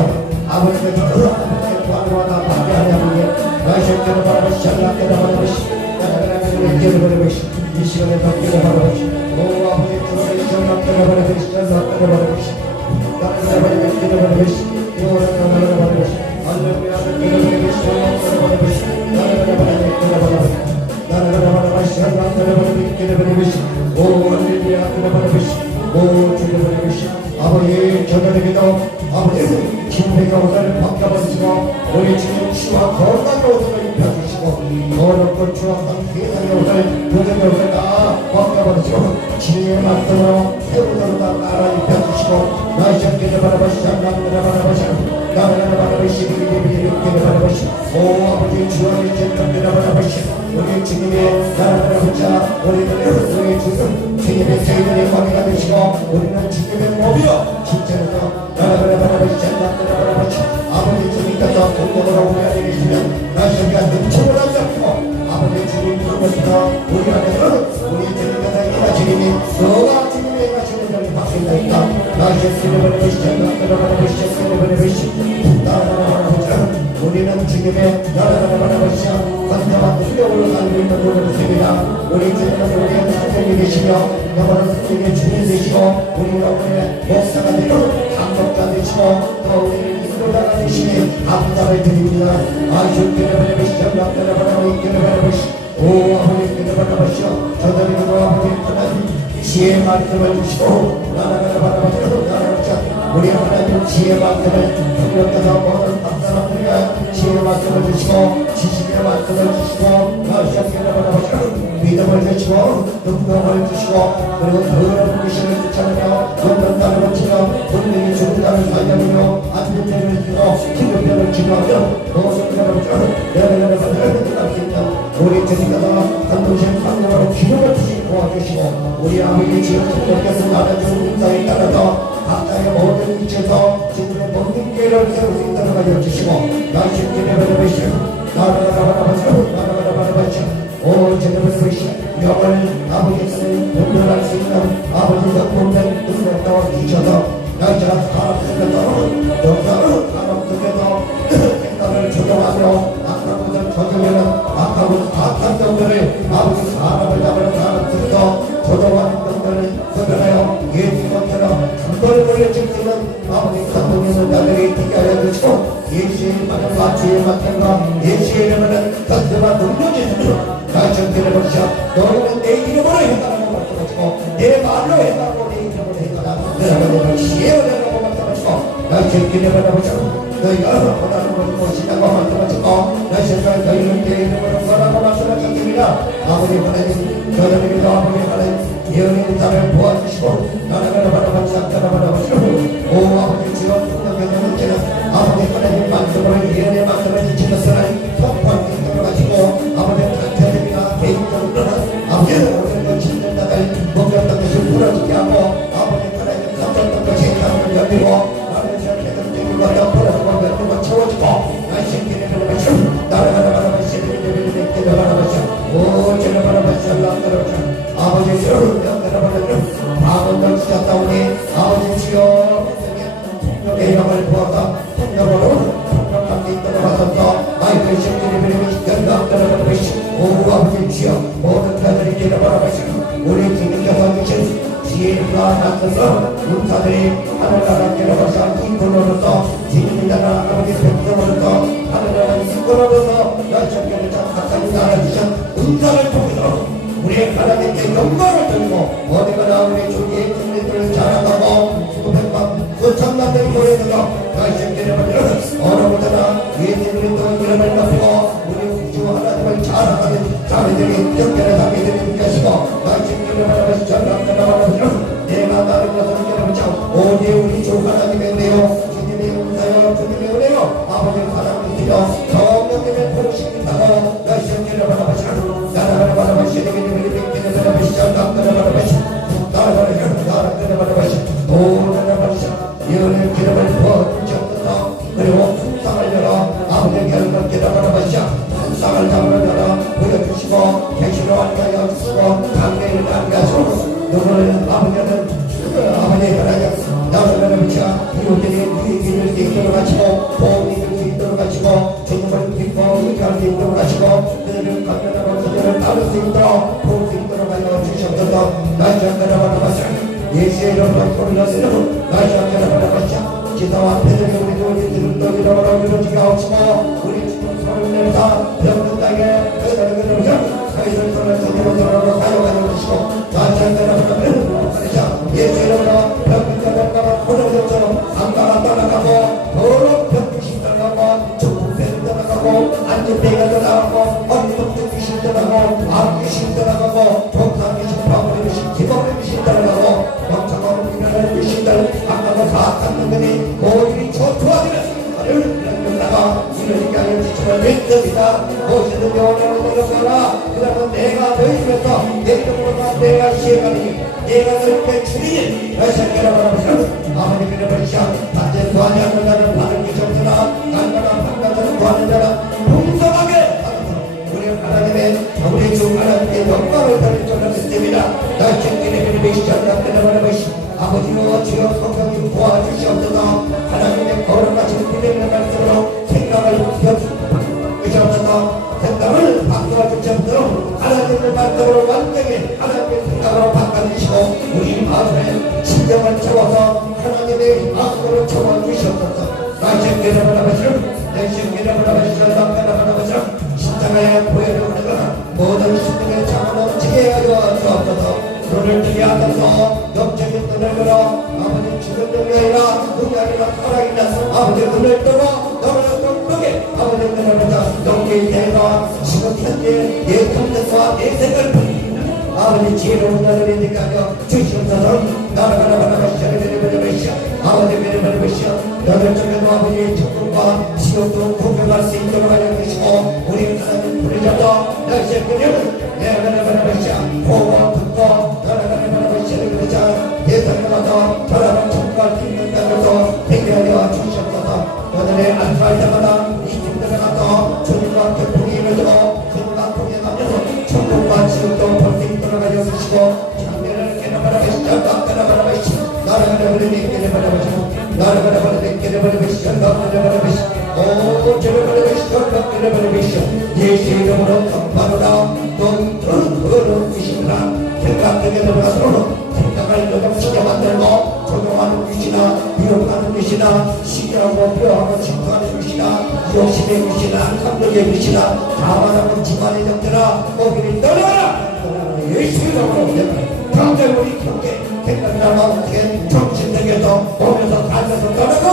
아버지께 구하는 것마다 받게 하냐는 나이쇼께로 바라보시 잘나께로 바라보시 나라가라 바라보시 이 시간에 받기를 바라보시 오 아버지 주님의 전락대로 바라보시 전락대로 바라보시 나라가라 바라보시 나라가라 바라보시 할렐루야 바라보시 전락대로 바라보시 나라가라 바라보시 나라가라 바라보시 전락대로 바라보시 오 할렐루야 바라보시 오 주님 바라보시 아버지 저들에게도 아버지 기쁨의 옷을 벗겨버리시고 우리 주님 치와 거룩한 옷을 입혀주시고 거룩한 추악한 세상의 옷을 모든 옷을 다 벗겨버리시고 진리의 말씀으로 새우들로 다 따라 입혀주시고 나이샤께를 바라보시자 나를 바라보시자 나를 바라보시기 비비비비비를 바라보시 오 아버지 주왕의 전력들을 바라보시 우리 주님의 나를 바라보자 우리 주님 주님의 저희들의 머리가 되시고 우리는 주님의 몸이요 진짜로 나를 바라보시자 나를 바라보시 아버지 주님께서 공동으로 우리 안에 계시면 나이샤가 능청을 하지 않고 아버지 주님 그것부터 우리 안에서 우리 주님께서 일하시니 너가 주님의 일하시는 자를 바뀐다니까 나이샤께를 바라보시자 나를 바라보시자 나를 바라보시 나를 바라보자 우리는 지금의 나라를 바라보시자 관자와 수령으로 살고 있는 우리를 세계다 우리 주님은 우리의 선생님이 되시며 영원한 선생님의 주님 되시고 우리 영혼의 목사가 되고 감독자 되시고 또 우리를 인도자가 되시니 감사를 드립니다 아이쇼께를 바라보시자 나를 바라보시자 오 아버지께를 바라보시오 저들이 누구 아버지 하나님 지혜의 말씀을 주시고 나라를 바라보시자 우리 하나님 지혜의 말씀을 성령께서 모든 박사람들에게 지혜의 말씀을 주시고 지식의 말씀을 주시고 나시아께를 바라보시고 믿음을 주시고 능력을 주시고 그리고 더러운 귀신을 쫓아내며 없는 땅을 치며 분명히 죽은 땅을 살려내며 아픈 병을 주고 힘든 병을 치료하며 모든 병을 내려내려 받을 수 있는 우리 주님께서 한동신 강력으로 기름을 주시고 도와주시고 우리 아버지 지금 성령께서 나라주는 인사에 따라서 각자의 모든 위치에서 지금의 모든 계를 세울 수 있도록 알려주시고 나시기를 바라보시오 나라를 바라보시오 오 제대로 보시오 영을 아버지께서는 분별할 수 있는 아버지의 분별 능력도 주셔서 나이처럼 사람 속에서 역사를 사람 속에서 생각을 조정하며 악한 것을 조정하는 악한 것들을 아버지 사람을 잡으러 사람 속에서 조정하는 것들을 소변하여 예수님처럼 그걸 보여줄 수 있는 아버지 감동있는 자들이 있게 하여 주시고 예수의 이름은 마주의 마찬가 예수의 이름은 간절한 능력이 있으므로 나중에 보시오 너희는 내 이름으로 행하라고 말씀하시고 내 말로 행하라고 내 이름으로 행하라 너희는 지혜로 행하라고 말씀하시고 나중에 보시오 너희가 원하는 것을 무엇이냐고 말씀하시고 나중에 너희는 내 이름으로 선하고 말씀하셨습니다 아버지 하나님 저들에게도 아버지 하나님 예언의 자를 도와주시고 나라를 바라보지 않다라 바라보시고 오 아버지 주여 성령께서 넘치는 아버지 하나님 말씀을 예언의 말씀을 지키는 사람이 폭발히 들어가시고 아버지 단체들이나 개인적으로 아버지 주여 아버지 주셨다오니 아버지 주여 통역의 이름을 부어서 통역으로 통역함이 떠나가서서 마이클 신들이 베리미 연락 떠나가듯이 오 아버지 주여 모든 자들이 기다려보시고 우리 주님께서 주신 지혜가 나서서 군사들이 하늘나라 기다려보사 이끌어서 주님이라는 아버지 백성으로서 하늘나라 이끌어서 열정교를 가까이 나아주신 군사를 통해서 우리의 하나님께 영광을 드리고 어디가나 우리 주님의 주님들을 자랑하고 수백만 수천만들이 모여들어 열정교를 만들어 어느보다나 예수님의 이름을 높이고 우리 주 하나님을 자랑하는 자매들이 영결의 자매들이 계시고 열정교를 만들어 전람들을 만들어 내가 나를 것을 깨달으며 오직 우리 주 하나님의 은혜요 주님의 은사요 주님의 은혜요 아버지 사랑하시며 성령님의 보시기 따라 열심히를 바라보시고 나라를 바라보시고 믿음을 바라보시고 남들을 바라보시고 나라를 바라보시고 도를 바라보시고 예언의 기름을 부어주셨소서 그리고 풍상을 열어 아버지의 결을 기다려보시고 풍상을 잡으러 열어 보여주시고 계시로 알게 하시고 강대를 알게 하시고 너를 아버지는 아버지의 하나님 나를 비춰 이웃들이 누이기를 수 있도록 하시고 도움이 될 수 있도록 하시고 주님을 기뻐 의지할 수 있도록 하시고 그들을 감면하고 그들을 따를 수 있도록 도울 수 있도록 하여 주시옵소서 나의 장가를 바라보시오 예수의 이름으로 소리를 지르고 나의 장가를 바라보시오 기사와 패들이 우리들을 떠기로 이루어지게 하옵시고 우리 주님 손을 내사 병든 땅에 그들을 그들을 사이를 손을 제대로 사용하여 주시고 나의 장가를 바라보시오 예수 이름으로 병든 자들과 호정처럼 안가가 떠나가고 더러운 병기신 떠나가고 축복대를 떠나가고 안전대가 떠나가고 어리석은 귀신 떠나가고 암귀신 떠나가고 동상귀신 방울귀신 기범귀신 떠나가고 멍청한 미련한 귀신들 안가가 사악한 놈들이 모임이 초토화되면 나를 나가 이르게 하여 주시면 믿습니다 모시는 영원한 내가 그러면 내가 너희면서 내 이름으로 내가 시행하니 내가 너희에게 주리니 여신께로 바라보시오 아버님 이름을 시작 단지 구하지 않는 자는 받을 것이 없으나 날마다 판단하는 구하는 자는 풍성하게 하소서 우리 하나님의 우리 주 하나님께 영광을 드릴 줄 믿습니다 여신께로 이름을 시작 단지를 바라보시오 아버지여 주여 성령님 도와주시옵소서 하나님의 거룩하신 믿음의 말씀으로 생각을 주시옵소서 생각을 바꾸어 주시옵소서 하나님의 말씀으로 완전히 하나님의 생각으로 바꿔주시고 우리 마음에 신경을 채워서 하나님의 마음으로 채워주시옵소서 나의 바라보시오 내 신기를 바라보시오 남편을 바라보시오 십자가의 보혈을 우리가 모든 신경의 장으로 지게 하여 주옵소서 너를 주게 하면서 영적인 눈을 걸어 아버지 죽은 눈이 아니라 눈이 아니라 살아있는 아버지 눈을 떠고 너를 똑똑히 아버지 눈을 보자 영계의 대가 지금 현재 내 통제와 내 생을 부리는 아버지 지혜로운 나를 인하게 하여 주시옵소서 나를 바라보시오 아버지 미를 바라보시오 너를 쪽에도 아버지의 천국과 지옥도 공격할 수 있도록 하여 주시고 우리 하나님 부르셔서 너의 새끼를 내가 바라보시오 보고 듣고 예수님마다 저라는 천국을 듣는다면서 해결하여 주시옵소서 오늘의 안수할 때마다 이 힘들을 갖다 주님과 교통이 이루어지고 주님과 통행하면서 천국과 지옥도 볼 수 있도록 하여 주시고 장면을 깨달아보시고 깨달아보시고 나를 바라보는 길을 바라보시고 나를 바라보는 길을 바라보시고 나를 바라보시고 오 저를 바라보시고 나를 바라보시고 예수 이름으로 감사하노라 너는 그런 귀신이라 생각되게 들어가서 생각을 노동시켜 만들고 조종하는 귀신아 위협하는 귀신아 시기하고 뼈하고 침투하는 귀신아 욕심의 귀신아 감독의 귀신아 자만하고 지만의 정들아 거기를 떠나라 예수 이름으로 당장 우리 경계 생각이나 마음속에 정신적에서 몸에서 살면서 떠나고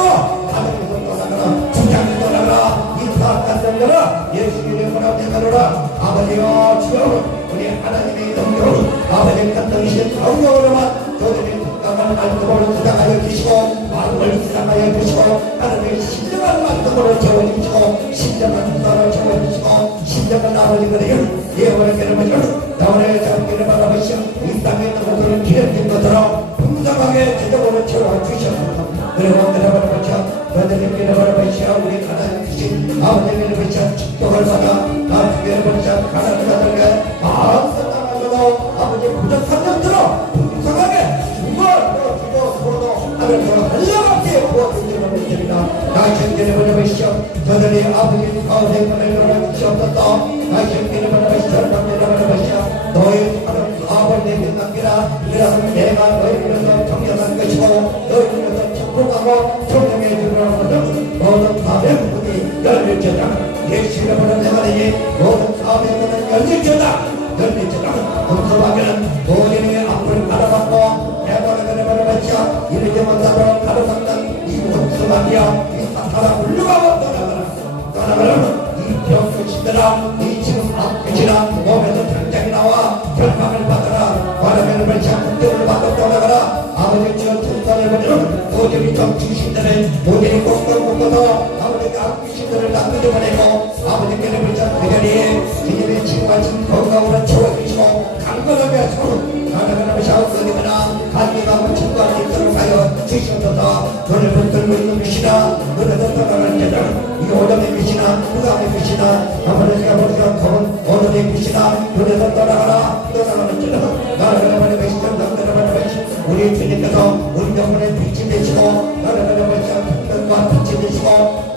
하늘에서 떠나거나 주장에서 떠나거나 인사한 떠나거나 예수 이름으로 내가노라 아버지여 주여 우리 하나님의 능력 아버지 같으신 성령으로만 저들의 생각을 말씀으로 주장하여 주시고 마음을 주장하여 주시고 하나님의 신령한 말씀으로 채워주시고 신령한 인사로 채워주시고 신령한 아버지들의 예언의 기름을 나원의 장기를 바라보시오 이 땅에 있는 것들은 기름진 것처럼 풍성하게 지적으로 채워주시옵소서 그리고 그러므로 너희들의 기름을 보시오 우리 하나님이신 아버지의 기름을 축복을 받아 나중에 보시오 가난한 자들에게 마음껏 나가서도 가운데 보내려라 주시옵소서. 하시옵기를 바라보시오. 전방대로 바라보시오. 너희 하는 사업을 내게 남기라. 이러면 내가 너희 위해서 정령한 것이고 너희 위해서 축복하고 성령의 주라는 모든 사업의 문이 열릴지어다. 예수 이름으로 내가리니 모든 사업의 문은 열릴지어다. 열릴지어다. 금서방에는 모든의 앞을 가로막고 내버려내려 바라보시오. 이르지 못하도록 가로막는 이 금서방이여 이 사탄아 물러가고 떠나가라. 이 병수시들아 이 지금 아프지나 몸에서 당장이 나와 결박을 받아라. 바람에는 벌창 국대를 받아 떠나가라. 아버지 지어 천사를 보내는 모든 정치신들을 모든 꼭꼭 묶어서 아버지가 악귀신들을 다 끄집어내고 아버지께는 벌창 그 자리에 주님의 지금같이 건강으로 채워주시고 강건하게 하시고 나라가라 샤우스님이나 간기가 친구와 일들을 하여 주시옵소서. 너를 붙들고 있는 것이나 너를 떠나갈 때다. 이 오전의 빛이나 후감의 빛이나 아버지가 우리가 검은 오전의 빛이나 너를 떠나가라. 떠나가는 때다. 나라가라 말의 빛이나 나라가라 말의 빛 우리 주님께서 우리 영혼의 빛이 되시고 나라가라 말의 평등과 빛이 되시고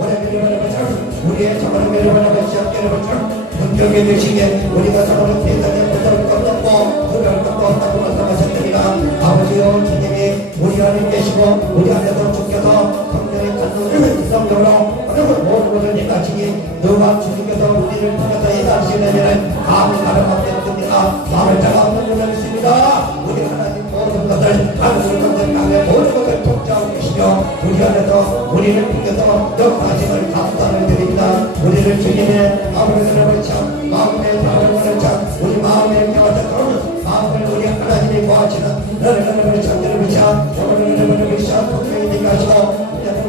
우리의 자만을 메려바라 빛이 함께 내려바라 본격의 되시기에 우리가 자만을 대단히 부담을 꺾고 그를 꺾고 없다고 말씀하셨습니다. 아버지여 주님이 우리 안에 계시고 우리 안에서 주께서 성령의 간섭을 성령으로 모든 것을 행하시니 너와 주님께서 우리를 통해서 행하시려면 마음을 가르쳐 듭니다. 마음을 자가 없는 것을 믿습니다. 우리 하나님 모든 것을 하늘을 건든 땅의 모든 것을 통치하고 계시며 우리 안에서 우리를 통해서 역사심을 감사를 드립니다. 우리를 주님의 마음을 걸쳐 마음의 마음을 걸쳐 우리 마음의 영화처럼 마음을 우리 하나님이 구하시는 너를 걸쳐 너를 걸쳐 너를 걸쳐 통행이 되게 하시고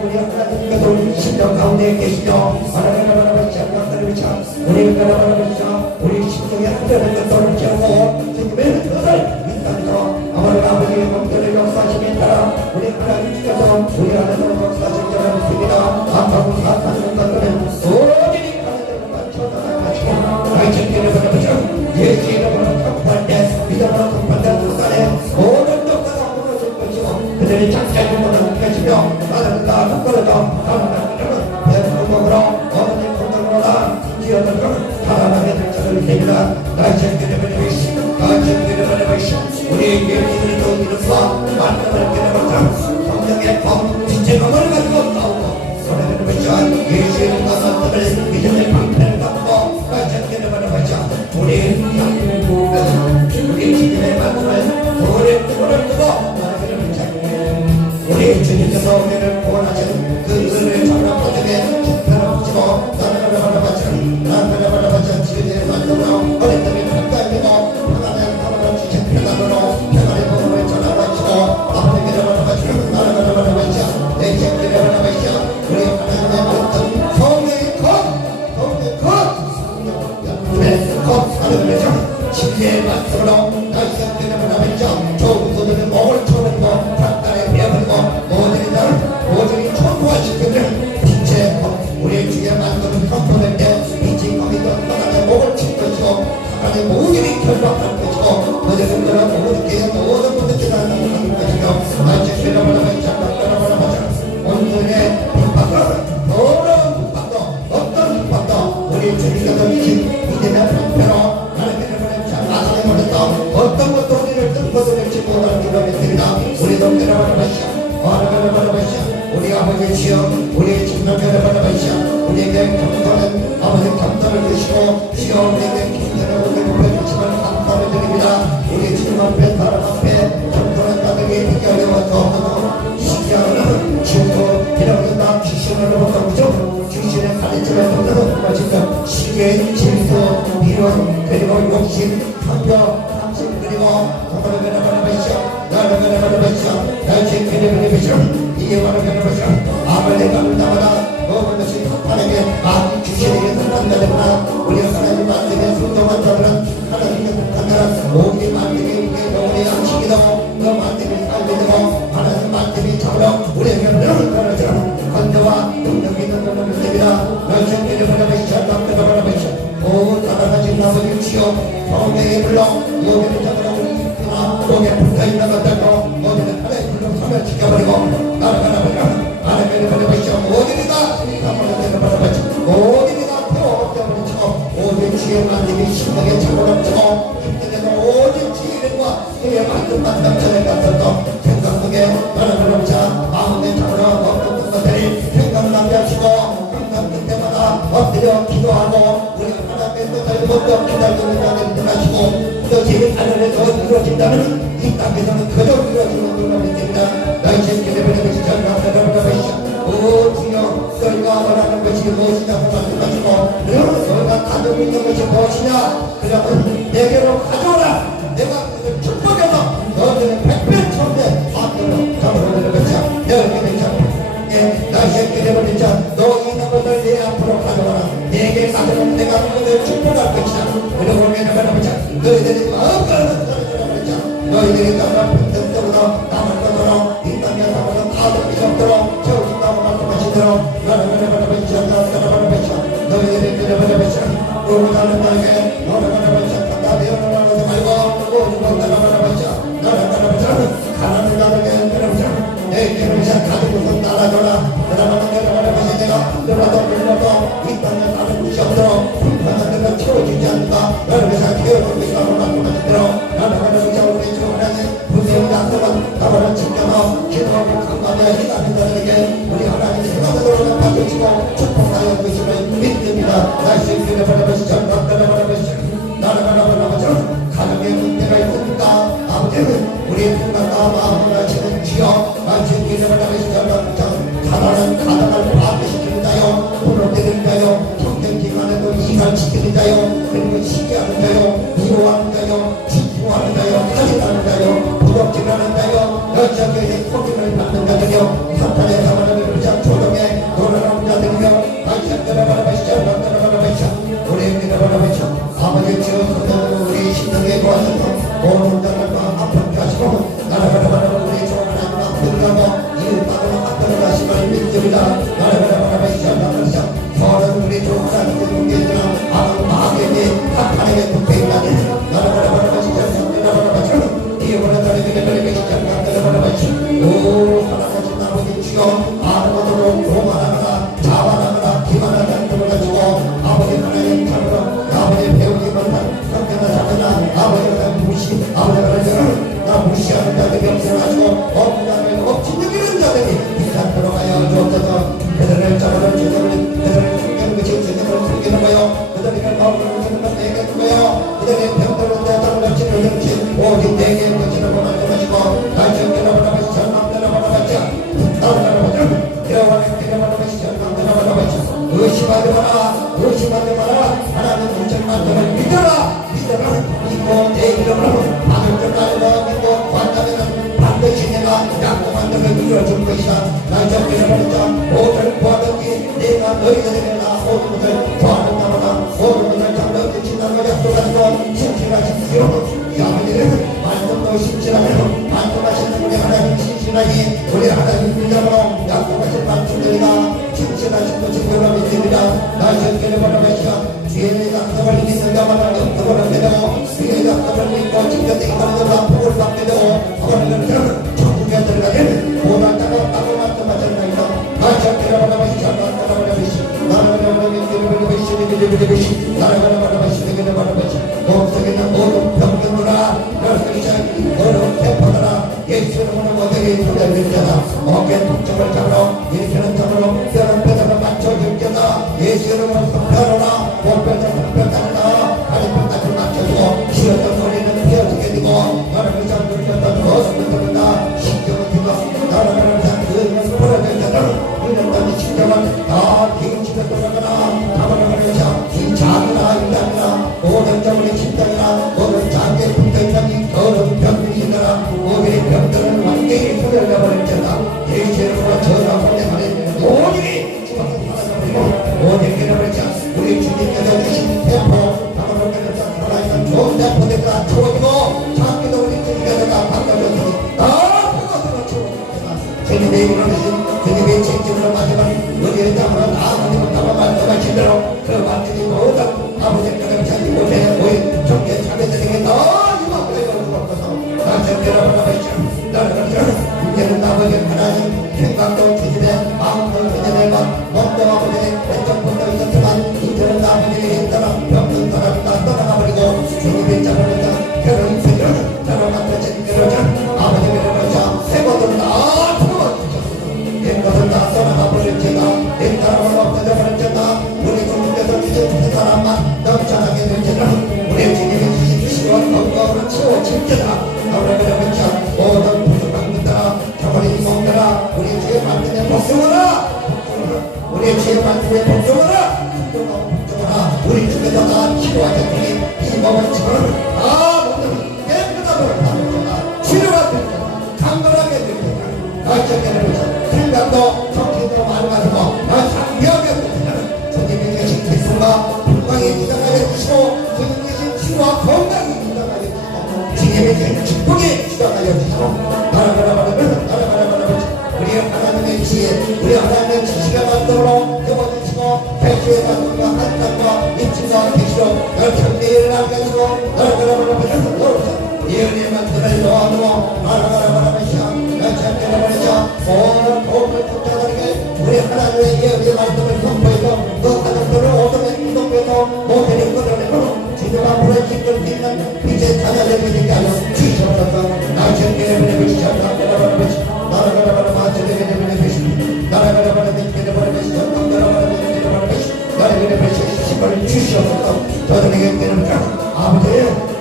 우리 하나님께서 우리 심령 가운데 계시며 하나님을 걸쳐 너를 걸쳐 우리 걸쳐 우리 심령의 하나님을 것들을 채우고 주님의 뜻을 아버지의 공들을 역사하심에 따라 우리 하나님께서 우리 안에서 역사하신 자를 믿습니다. 아까운 사탄의 것들은 오직 하나님과 천하가지고 나의 바라보죠. 예수 이름으로 통포할 때 믿음으로 통포할 때 두살에 모든 역사가 무너질 것이고 그들이 장차를 무너질 것이며 나는 다 묶어서 나는 배부름으로 어머니 공덕으로다 기어들고 살아나게 될 자를 믿습니다. 나의 이름을 우리 예수의 이름과 말씀을 깨달았다. 성령의 검 진짜 검을 가지고 싸우고 소리를 외쳐 예수의 이름과 말씀을 믿음의 방패를 갖고 나의 깨달음을 외쳐 우리 주님의 말씀을 오래 뜨거를 뜨고 나를 외쳐 우리 주님께서 우리를 구원하신 그 은혜를 전하 가정에 형편없지고 나를 바라봤자 나를 바라봤자 주님의 말씀으로 어린 땅에 가까이 되고 하나님 하나님 주신 평안으로 평안의 복음을 전하시고 아버지께서 바라봐주시고 나를 바라봤자 내 친구를 바라봤자 우리 하나님의 모든 성의 것 하나님의 외쳐 진리의 말씀으로 나의 생명을 바라봤자 좋은 소들은 목을 쳐버리고 단단히 베어버리고 모든 청구하시거든 빛의 우리의 주의 말씀을 선포될 때 빛이 거기서 하나님의 목을 칠 것이고 하나님의 모든 결박할 것이고 어제는 그런 모든 게 모든 것을 지나가는 것이며 나의 생명을 바라봤자 온전히 빛받아 더러운 빛받아 어떤 빛받아 우리 주님께서 주신 믿음의 방패로 하나님의 나중에 보냈다 어떤 것도 우리를 뜯어내지 못하는 줄로 믿습니다. 우리도 바라보시오 바라보시오 우리 아버지 주여 우리 친구들을 바라보시오 우리에게 경건한 아버지 감사를 주시고 주여 우리에게 경건한 우리 높여주시면 감사를 드립니다. 우리 주님 앞에 사람 앞에 경건한 나에게 믿기 어려워서 시기하는 주고 이러면서 귀신으로부터 무조 귀신의 가르침을 통해서 마치며 시기의 질서 미련 그리고 욕심 환경 상심 그리고 정말을 바라보시오 나를 바라보시오 나의 죄를 바라보시오 이게 바로 바라보시오 아버지가 물다마다 모든 것이 하나님의 귀신에게 속한다 되구나 우리 하나님 만들면 순종한 자들은 하나님께 속한다는 모든 만들이 우리 양식이다 그 만들이 살게 되고 하나님 만들이 잡으러 우리에게 늘어져 건조와 능력이 있는 것을 믿습니다. 너의 죄를 바라보시오 나를 바라보시오 오 사랑하신 아버지 주여 성령의 불러 모든 자들아 목에 붙어있는 것들도 모든 하나의 불로 서면 지켜버리고 나를 바라보시오 하나님을 바라보시오 모든 이다 나를 바라보시오 모든 이다 태워 또 지금 하늘에서 이루어진다는 이 땅에서는 그저 이루어지는 것만 믿습니다. 나의 신께서 보내주신 전하들을 오 주여 너희가 원하는 것이 무엇이냐고 말씀하시고 너희가 가지고 있는 것이 무엇이냐 그러면 내게로 가져오라 내가 그것을 축복해서 너희는 백배 천배 받도록 잡아오는 것이야 너희는 참 나의 신께서 보내주신 너 있는 것을 내 앞으로 가져와라 내게 가져오면 내가 그것을 축복할 것이다 그리고 내가 말하면 너희들이 너희들이 따라 평생도로 남을 것으로 이 땅에 사고는 가득히 적도록 채워준다고 말씀하시도록 너희들이 그려버려보시 오르가는 나에게 오르가려보시 나비오르가는 말고 오르가려보시 가난한 나에게 그려보시 내 기름이 가지고서 따라줘라 그러면 내가 너라도 불러도 이 땅에 가는 곳이 없도록 불편한 데가 채워주지 않는다 너를 위해서 태워주고 있다고 말씀하시도록 분명히 앞서간 나라를 지켜서 기도하고 강하게 희망자들에게 우리 하나님의 생각으로 받으시고 축복하여 주심을 믿습니다. 날씨 기대 바라보시 전각 바라보시 나라가 바라보시 가정에 문제가 있습니까? 아버지는 우리의 생각과 마음을 하시는 지어 날씨 기대 바라보시 전각 가난한 가난을 파괴시키는 자요 돈을 때리는 자요 평생기간에도 이익을 지키는 자요 그리고 시기하는 자요 미워하는 자요 질투하는 자요 가진하는 자요 부럽지하는 자요 여자교회의 포기를 받는 자들이요 사탄의 사망을 위한 조동에 돌아가는 자들이요 말씀대로 바라보시죠 말씀대로 바라보시죠 우리 믿어 바라보시죠 아버지 지어서 우리 신령에 도와셔서 모든 자들과 아프게 하시고 나라가 바라보고 우리 주 하나님 앞을 가고 이웃받으러 앞을 가시면 믿습니다 나라가 바라보시죠 바라보시죠 저는 우리 주 하나님의 공개지나 아무 마귀에게 사탄에게 국회의나니 나라가 바라보시죠 나라가 바라보시죠 이번에 다리들의 별에게 시작한 데를 바라보시오 오 하나님 아버지 주여 아무것으로 교만하거나 자만하거나 기만하지 않도록 가지고 아버지 하나님 참으로 아버지 배우지 못한 형제나 자매나 아버지가 무시 아버지가 나 무시하는 자들이 없어가지고 없는 자들이 없지는 자들이 이산토록 하여 주옵소서 그들을 잡아를 주들을 그들을 숨기는 것이 주님을 숨기는 거요 그들에게 마음을 주는 건 내게 주고요 그들의 병들은 자들을 합치는 형신 오직 내게 것이라고 말씀하시고 날씨를 바라보시죠 전망대로 바라보시죠 나를 바라보시죠 기어와는 바라보시죠 전망대로 바라보시죠 의심하지 마라 의심하지 마라 하나님 우정 말씀을 믿어라 믿고 내 이름으로 받을 줄 알고 믿고 관자되면 반드시 내가 약속한 것을 이루어줄 것이다 날씨를 바라보시죠 모든 구하든지 내가 너희들에게 나 모든 것을 구하는 자마다 모든 것을 장로 주신다고 약속하시고 신실하신 주여 이 아버지를 말씀도 신실하며 말씀하시는 우리 하나님 신실하니 우리 하나님 분장으로 약속하신 말씀들이다 신실하신 것이 별로 믿습니다 날씨를 바라보시죠 주의 약속을 믿는 자마다 영적으로 되고 주의 약속을 믿고 직접 인간의 자마다 복을 받게 되고 그거는 천국에 들어가게 모든 자가 따로 말씀하셨나이다 날씨를 바라보시죠 나를 바라보시죠 나를 바라보시죠 몸속에는 모든 병균으로 너를 대포하라 예수 이름으로 모두에게 도달될 자다 어깨 통증을 잡으러 예수는 잡으러 뼈는 뼈를 맞춰줄 자다 예수 이름으로 성편하라 몸뼈는 성편하라 다리뼈 같은 맞춰주고 쉬었던 소리는 피어지게 되고 너를 위한 눌렸던 것을 누른다 신경을 주고 나를 위한 그 부러질 자들 이런 신경을 다 기름치게 돌아가라 가만히 그러자 이 작으나 인간이나 모든 자물의 심장이나 모든 장기의 분들이나 더러운 병들이나 모든 병들은 완전히 풀려버릴지어다 예수님으로 전하 보내버린 모든이 주방에 사라져버리고 모든 깨어버리자 우리 주님께서 주신 대포 가만히 그러자 살아있는 좋은 대포들과 채워지고 장기도 우리 주님께서가 바꿔줬으니 그것으로 채워집니다 주님의 이름으로 주신 주님의 책임으로 마지막 우리의 땅으로 아버님을 담아 말씀하신 대로 그 말씀이 모든 아버지께서 찾지 못해 모인 종교 자매들에게 너희 막대가 주옵소서 나를 바라보시죠 나를 이제는 아버지 하나님 생각도 주시되 마음도 주시되고 몸도 아버지의 왼쪽부터 있었지만 이제는 아버지의 따라 병든 사람이 다 떠나가버리고 주님의 자녀를 결혼 생활을 따라 만드신 그러자 아버지를 보자 새것을 다 풀어주셨소서 옛것을 다 떠나가버릴지다 옛사람을 없어져버릴지다 우리 주님께서 주신 그 사람만 넘쳐나게 될지다 우리 주님이 주신 시원 건강 채워질 때다. 모든 부족한 것들아 가만히 먹느라 우리 죄 만드는 복종하라. 우리 죄 만드는 복종하라. 우리 중에다가 치료하자 주님 이 몸을 지금 모든 깨끗함을 받으라. 치료가 됩니다. 강건하게 됩니다. 저기는 생각도 정신으로 맑아지고 장비하게 됩니다. 주님이 계신 기쁨과 건강이 주장하여 주시고 주님이 계신 치유와 건강이 주장하여 주시고 주님이 계신 축복이 주장하여 주시고 우리 하나님의 지혜 우리 하나님의 지식을 만들어 여겨주시고 백주의 단과 한탄과 입증과 계시로 널 편리를 남겨주고 이 은혜만 들을 요하고 모든 도움을 부탁하게 우리 하나님의 예언의 말씀을 선포해서 그 가족들을 오동의 인동에서 모델이 끌어내고 주님 앞으로 지금 있는 빛의 자녀를 되게 하여 주시옵소서. 나 정결의 은혜 베시지 않나 나라가라바라 마주리게 되면 베시니 나라가라바라 믿게 되면 베시지 않나 나라가라바라 베시지 나라가라바라 베시지 힘을 주시옵소서. 저들에게 되는 아버지의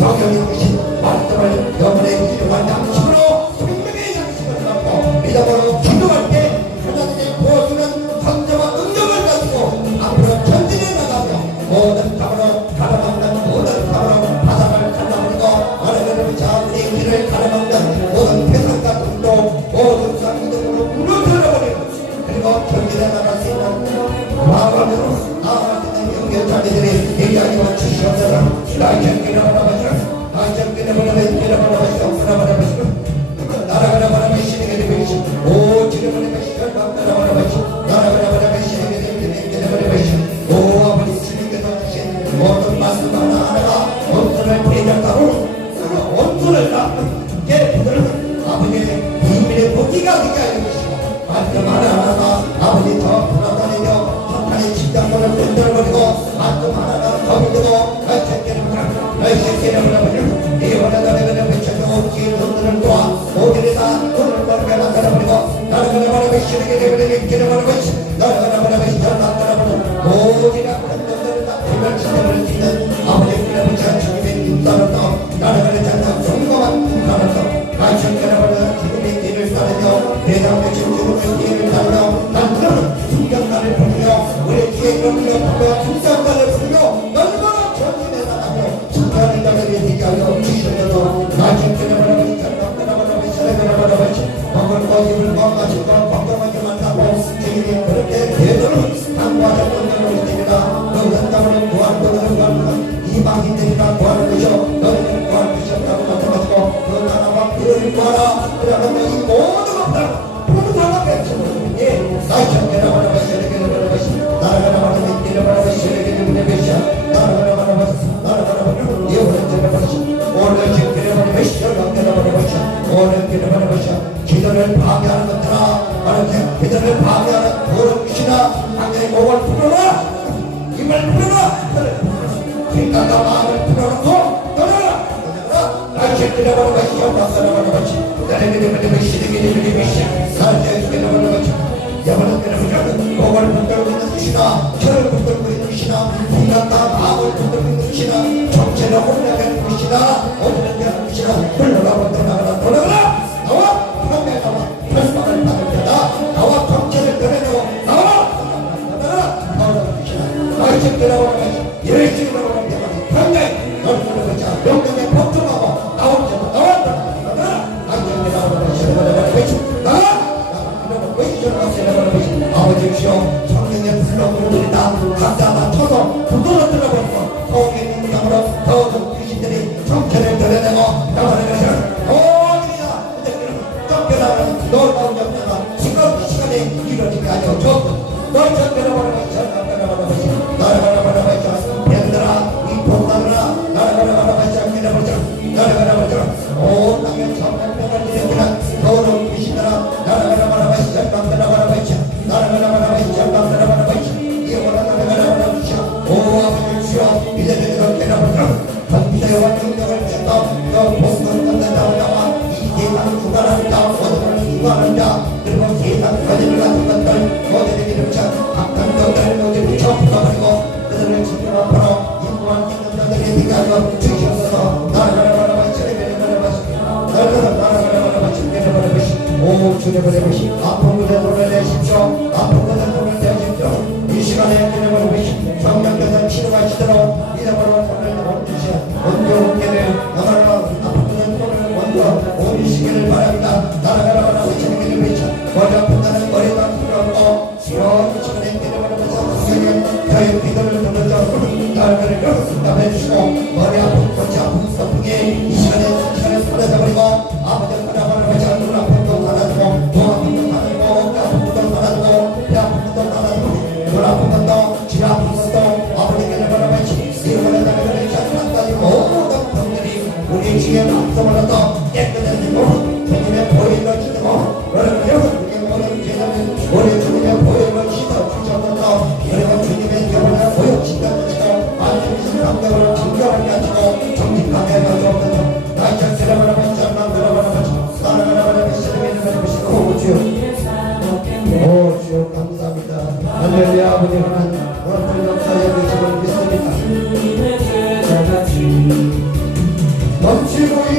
성경에 계신 말씀을 영혼의 기름과 양심으로 생명의 양심을 갖고 믿음으로 기도할 때 하나님의 보여주는 선제와 능력을 가지고 앞으로 전진해 나가며 모든 감으로 가로막는 모든 감으로 바닥을 갈라버리고 하나님의 자우리 길을 가로막는 모든 회상과 운동 모든 상기등으로 무너뜨려버리고 그리고 전진해 나갈 수 있는 마음으로 나아가는 영계자리들이 얘기하기만 주시옵소서. 나이전기를 바라보시라 나이전기를 바라보시라 나라가라 바라보시게 되시오 오 지름을 베시라 바라보시오 나라가라 바라보시게 되시오 오 아버지 주님께서 주신 모든 말씀 하나하나가 온전을 대적하고 온전을 깨부들은 아버지의 비밀의 복기가 되게 하여 주시고 말씀 하나하나가 아버지 더 불안하며 한탄의 직장문을 흔들어버리고 말씀 하나가 겁이 되고 너희 새끼를 보내버리고 이 원하다는 외쳐도 기운들을 도와 모두에다 돈을 벌게 만들어버리고 나를 그려버리고 시르게 되버리고 기려버리고 나를 그려버리고 시절을 만들어버리고 모두가 큰 돈들을 다 불멸시켜버릴 수 있는 아버지 그려버리자 주님의 눈살을 떠 나를 그려자 종공한 눈살을 떠 나를 그려버리자 주님의 길을 따르며 대장의 주님의 길을 따르며 난 그런 풍경단을 부르며 우리 뒤에 이런 부르며 풍경단을 부르며 얼마나 전진해 나가며 하나님 나라를 되게 하여 주시옵소서. 나중에 그려버려버리자 먹을 거 입을 거 마실 거 걱정하지 말라고 주님이 그렇게 되도록 강구하자 권면을 드립니다. 너희는 땅을 구할 것을 구하는 이방인들이나 구하는 것이요 너희는 구할 것이 없다고 말씀하시고 그 나라와 그를 구하라 그러면 너희 모든 것들 풍성하게 주시니 나중에 그려버려버리자 나라가 말하면 그려버려버리자 나라가 말하면 기도를 파괴하는 것들아 기도를 파괴하는 모든 것이나 당연히 목을 풀어라 입을 풀어라 생각과 마음을 풀어놓고 떠나라 나를 기도하는 것이요 박사라는 것이 나를 기도하는 것이 기도하는 것이 나를 기도하는 것이 영원한 기도하는 목을 붙들고 있는 것이나 혀를 붙들고 있는 것이나 생각과 마음을 붙들고 있는 것이나 정체를 혼내는 것이나 어디를 하는 것이나 흘러가고 떠나가라 나와 평에 나와 혈망을 받을 때다 나와 정체를 꺼내고 나와 나와라 것이나 나의 집들하고 예수님으로 평에 너를 부르는 자 명령에 복종하고 나올 때도 나와 안정에 나오는 것이 나와 아버지시여 성령의 불로 부르리다 감자만 쳐서 부도로 들어버리고 거기에 있는 땅으로 더욱 귀신들이 정체를 드러내고 나가는 것을 어디나 쫓겨나는 놀라운 역사가 지금 이 시간에 이루어지게 하여 주옵소서. 널 쫓겨나버리고 나를 바라보자 뱀들아 이 복사들아 나를 바라보자 나를 바라보자 온 땅에 천명을 드리는 더욱 귀신들아 나를 바라보자 나를 바라보자 이 원하는 나를 바라보자 오 아버지 주여 이제는 깨달아보자 전체와 능력을 주다 너 복수를 끝낸다고 나와 이 세상 구간하는 자 어둠을 구간하는 자 그리고 세상 거짓을 가진 것들 모든 이름자 악한 것들을 모두 붙여 부숴버리고 그들을 지금 앞으로 인구한 생명자들이 비가져 주시옵소서. 아버지 이 시간에 보내버리고 아버지를 바라보는 것이 눈 아픔도 닫아주고 목 아픔도 닫아주고 어깨 아픔도 닫아주고 배 아픔도 닫아주고 눈 아픈 것도 질 아픈 것도 아버지께 바라보지 이번에 나를 샷한다니 모든 병들이 우리 주의 방송을 얻어 깨끗해지고 주님의 보혈을 주고 여러분 우리의 모든 죄는 우리 주님의 보혈을 씻어 주셔서 여러분 주님의 영혼을 보혈시켜주시고 완전히 감격으로 정결하게 하시고 정직하게 하시옵소서 나이자 들어버려면 전만 들어버려면 살아가라버려면 시름이 들어버리시고 오 주여 감사합니다 할렐루야 아버지 하나님 오늘 역사에 계심을 믿습니다 넘치고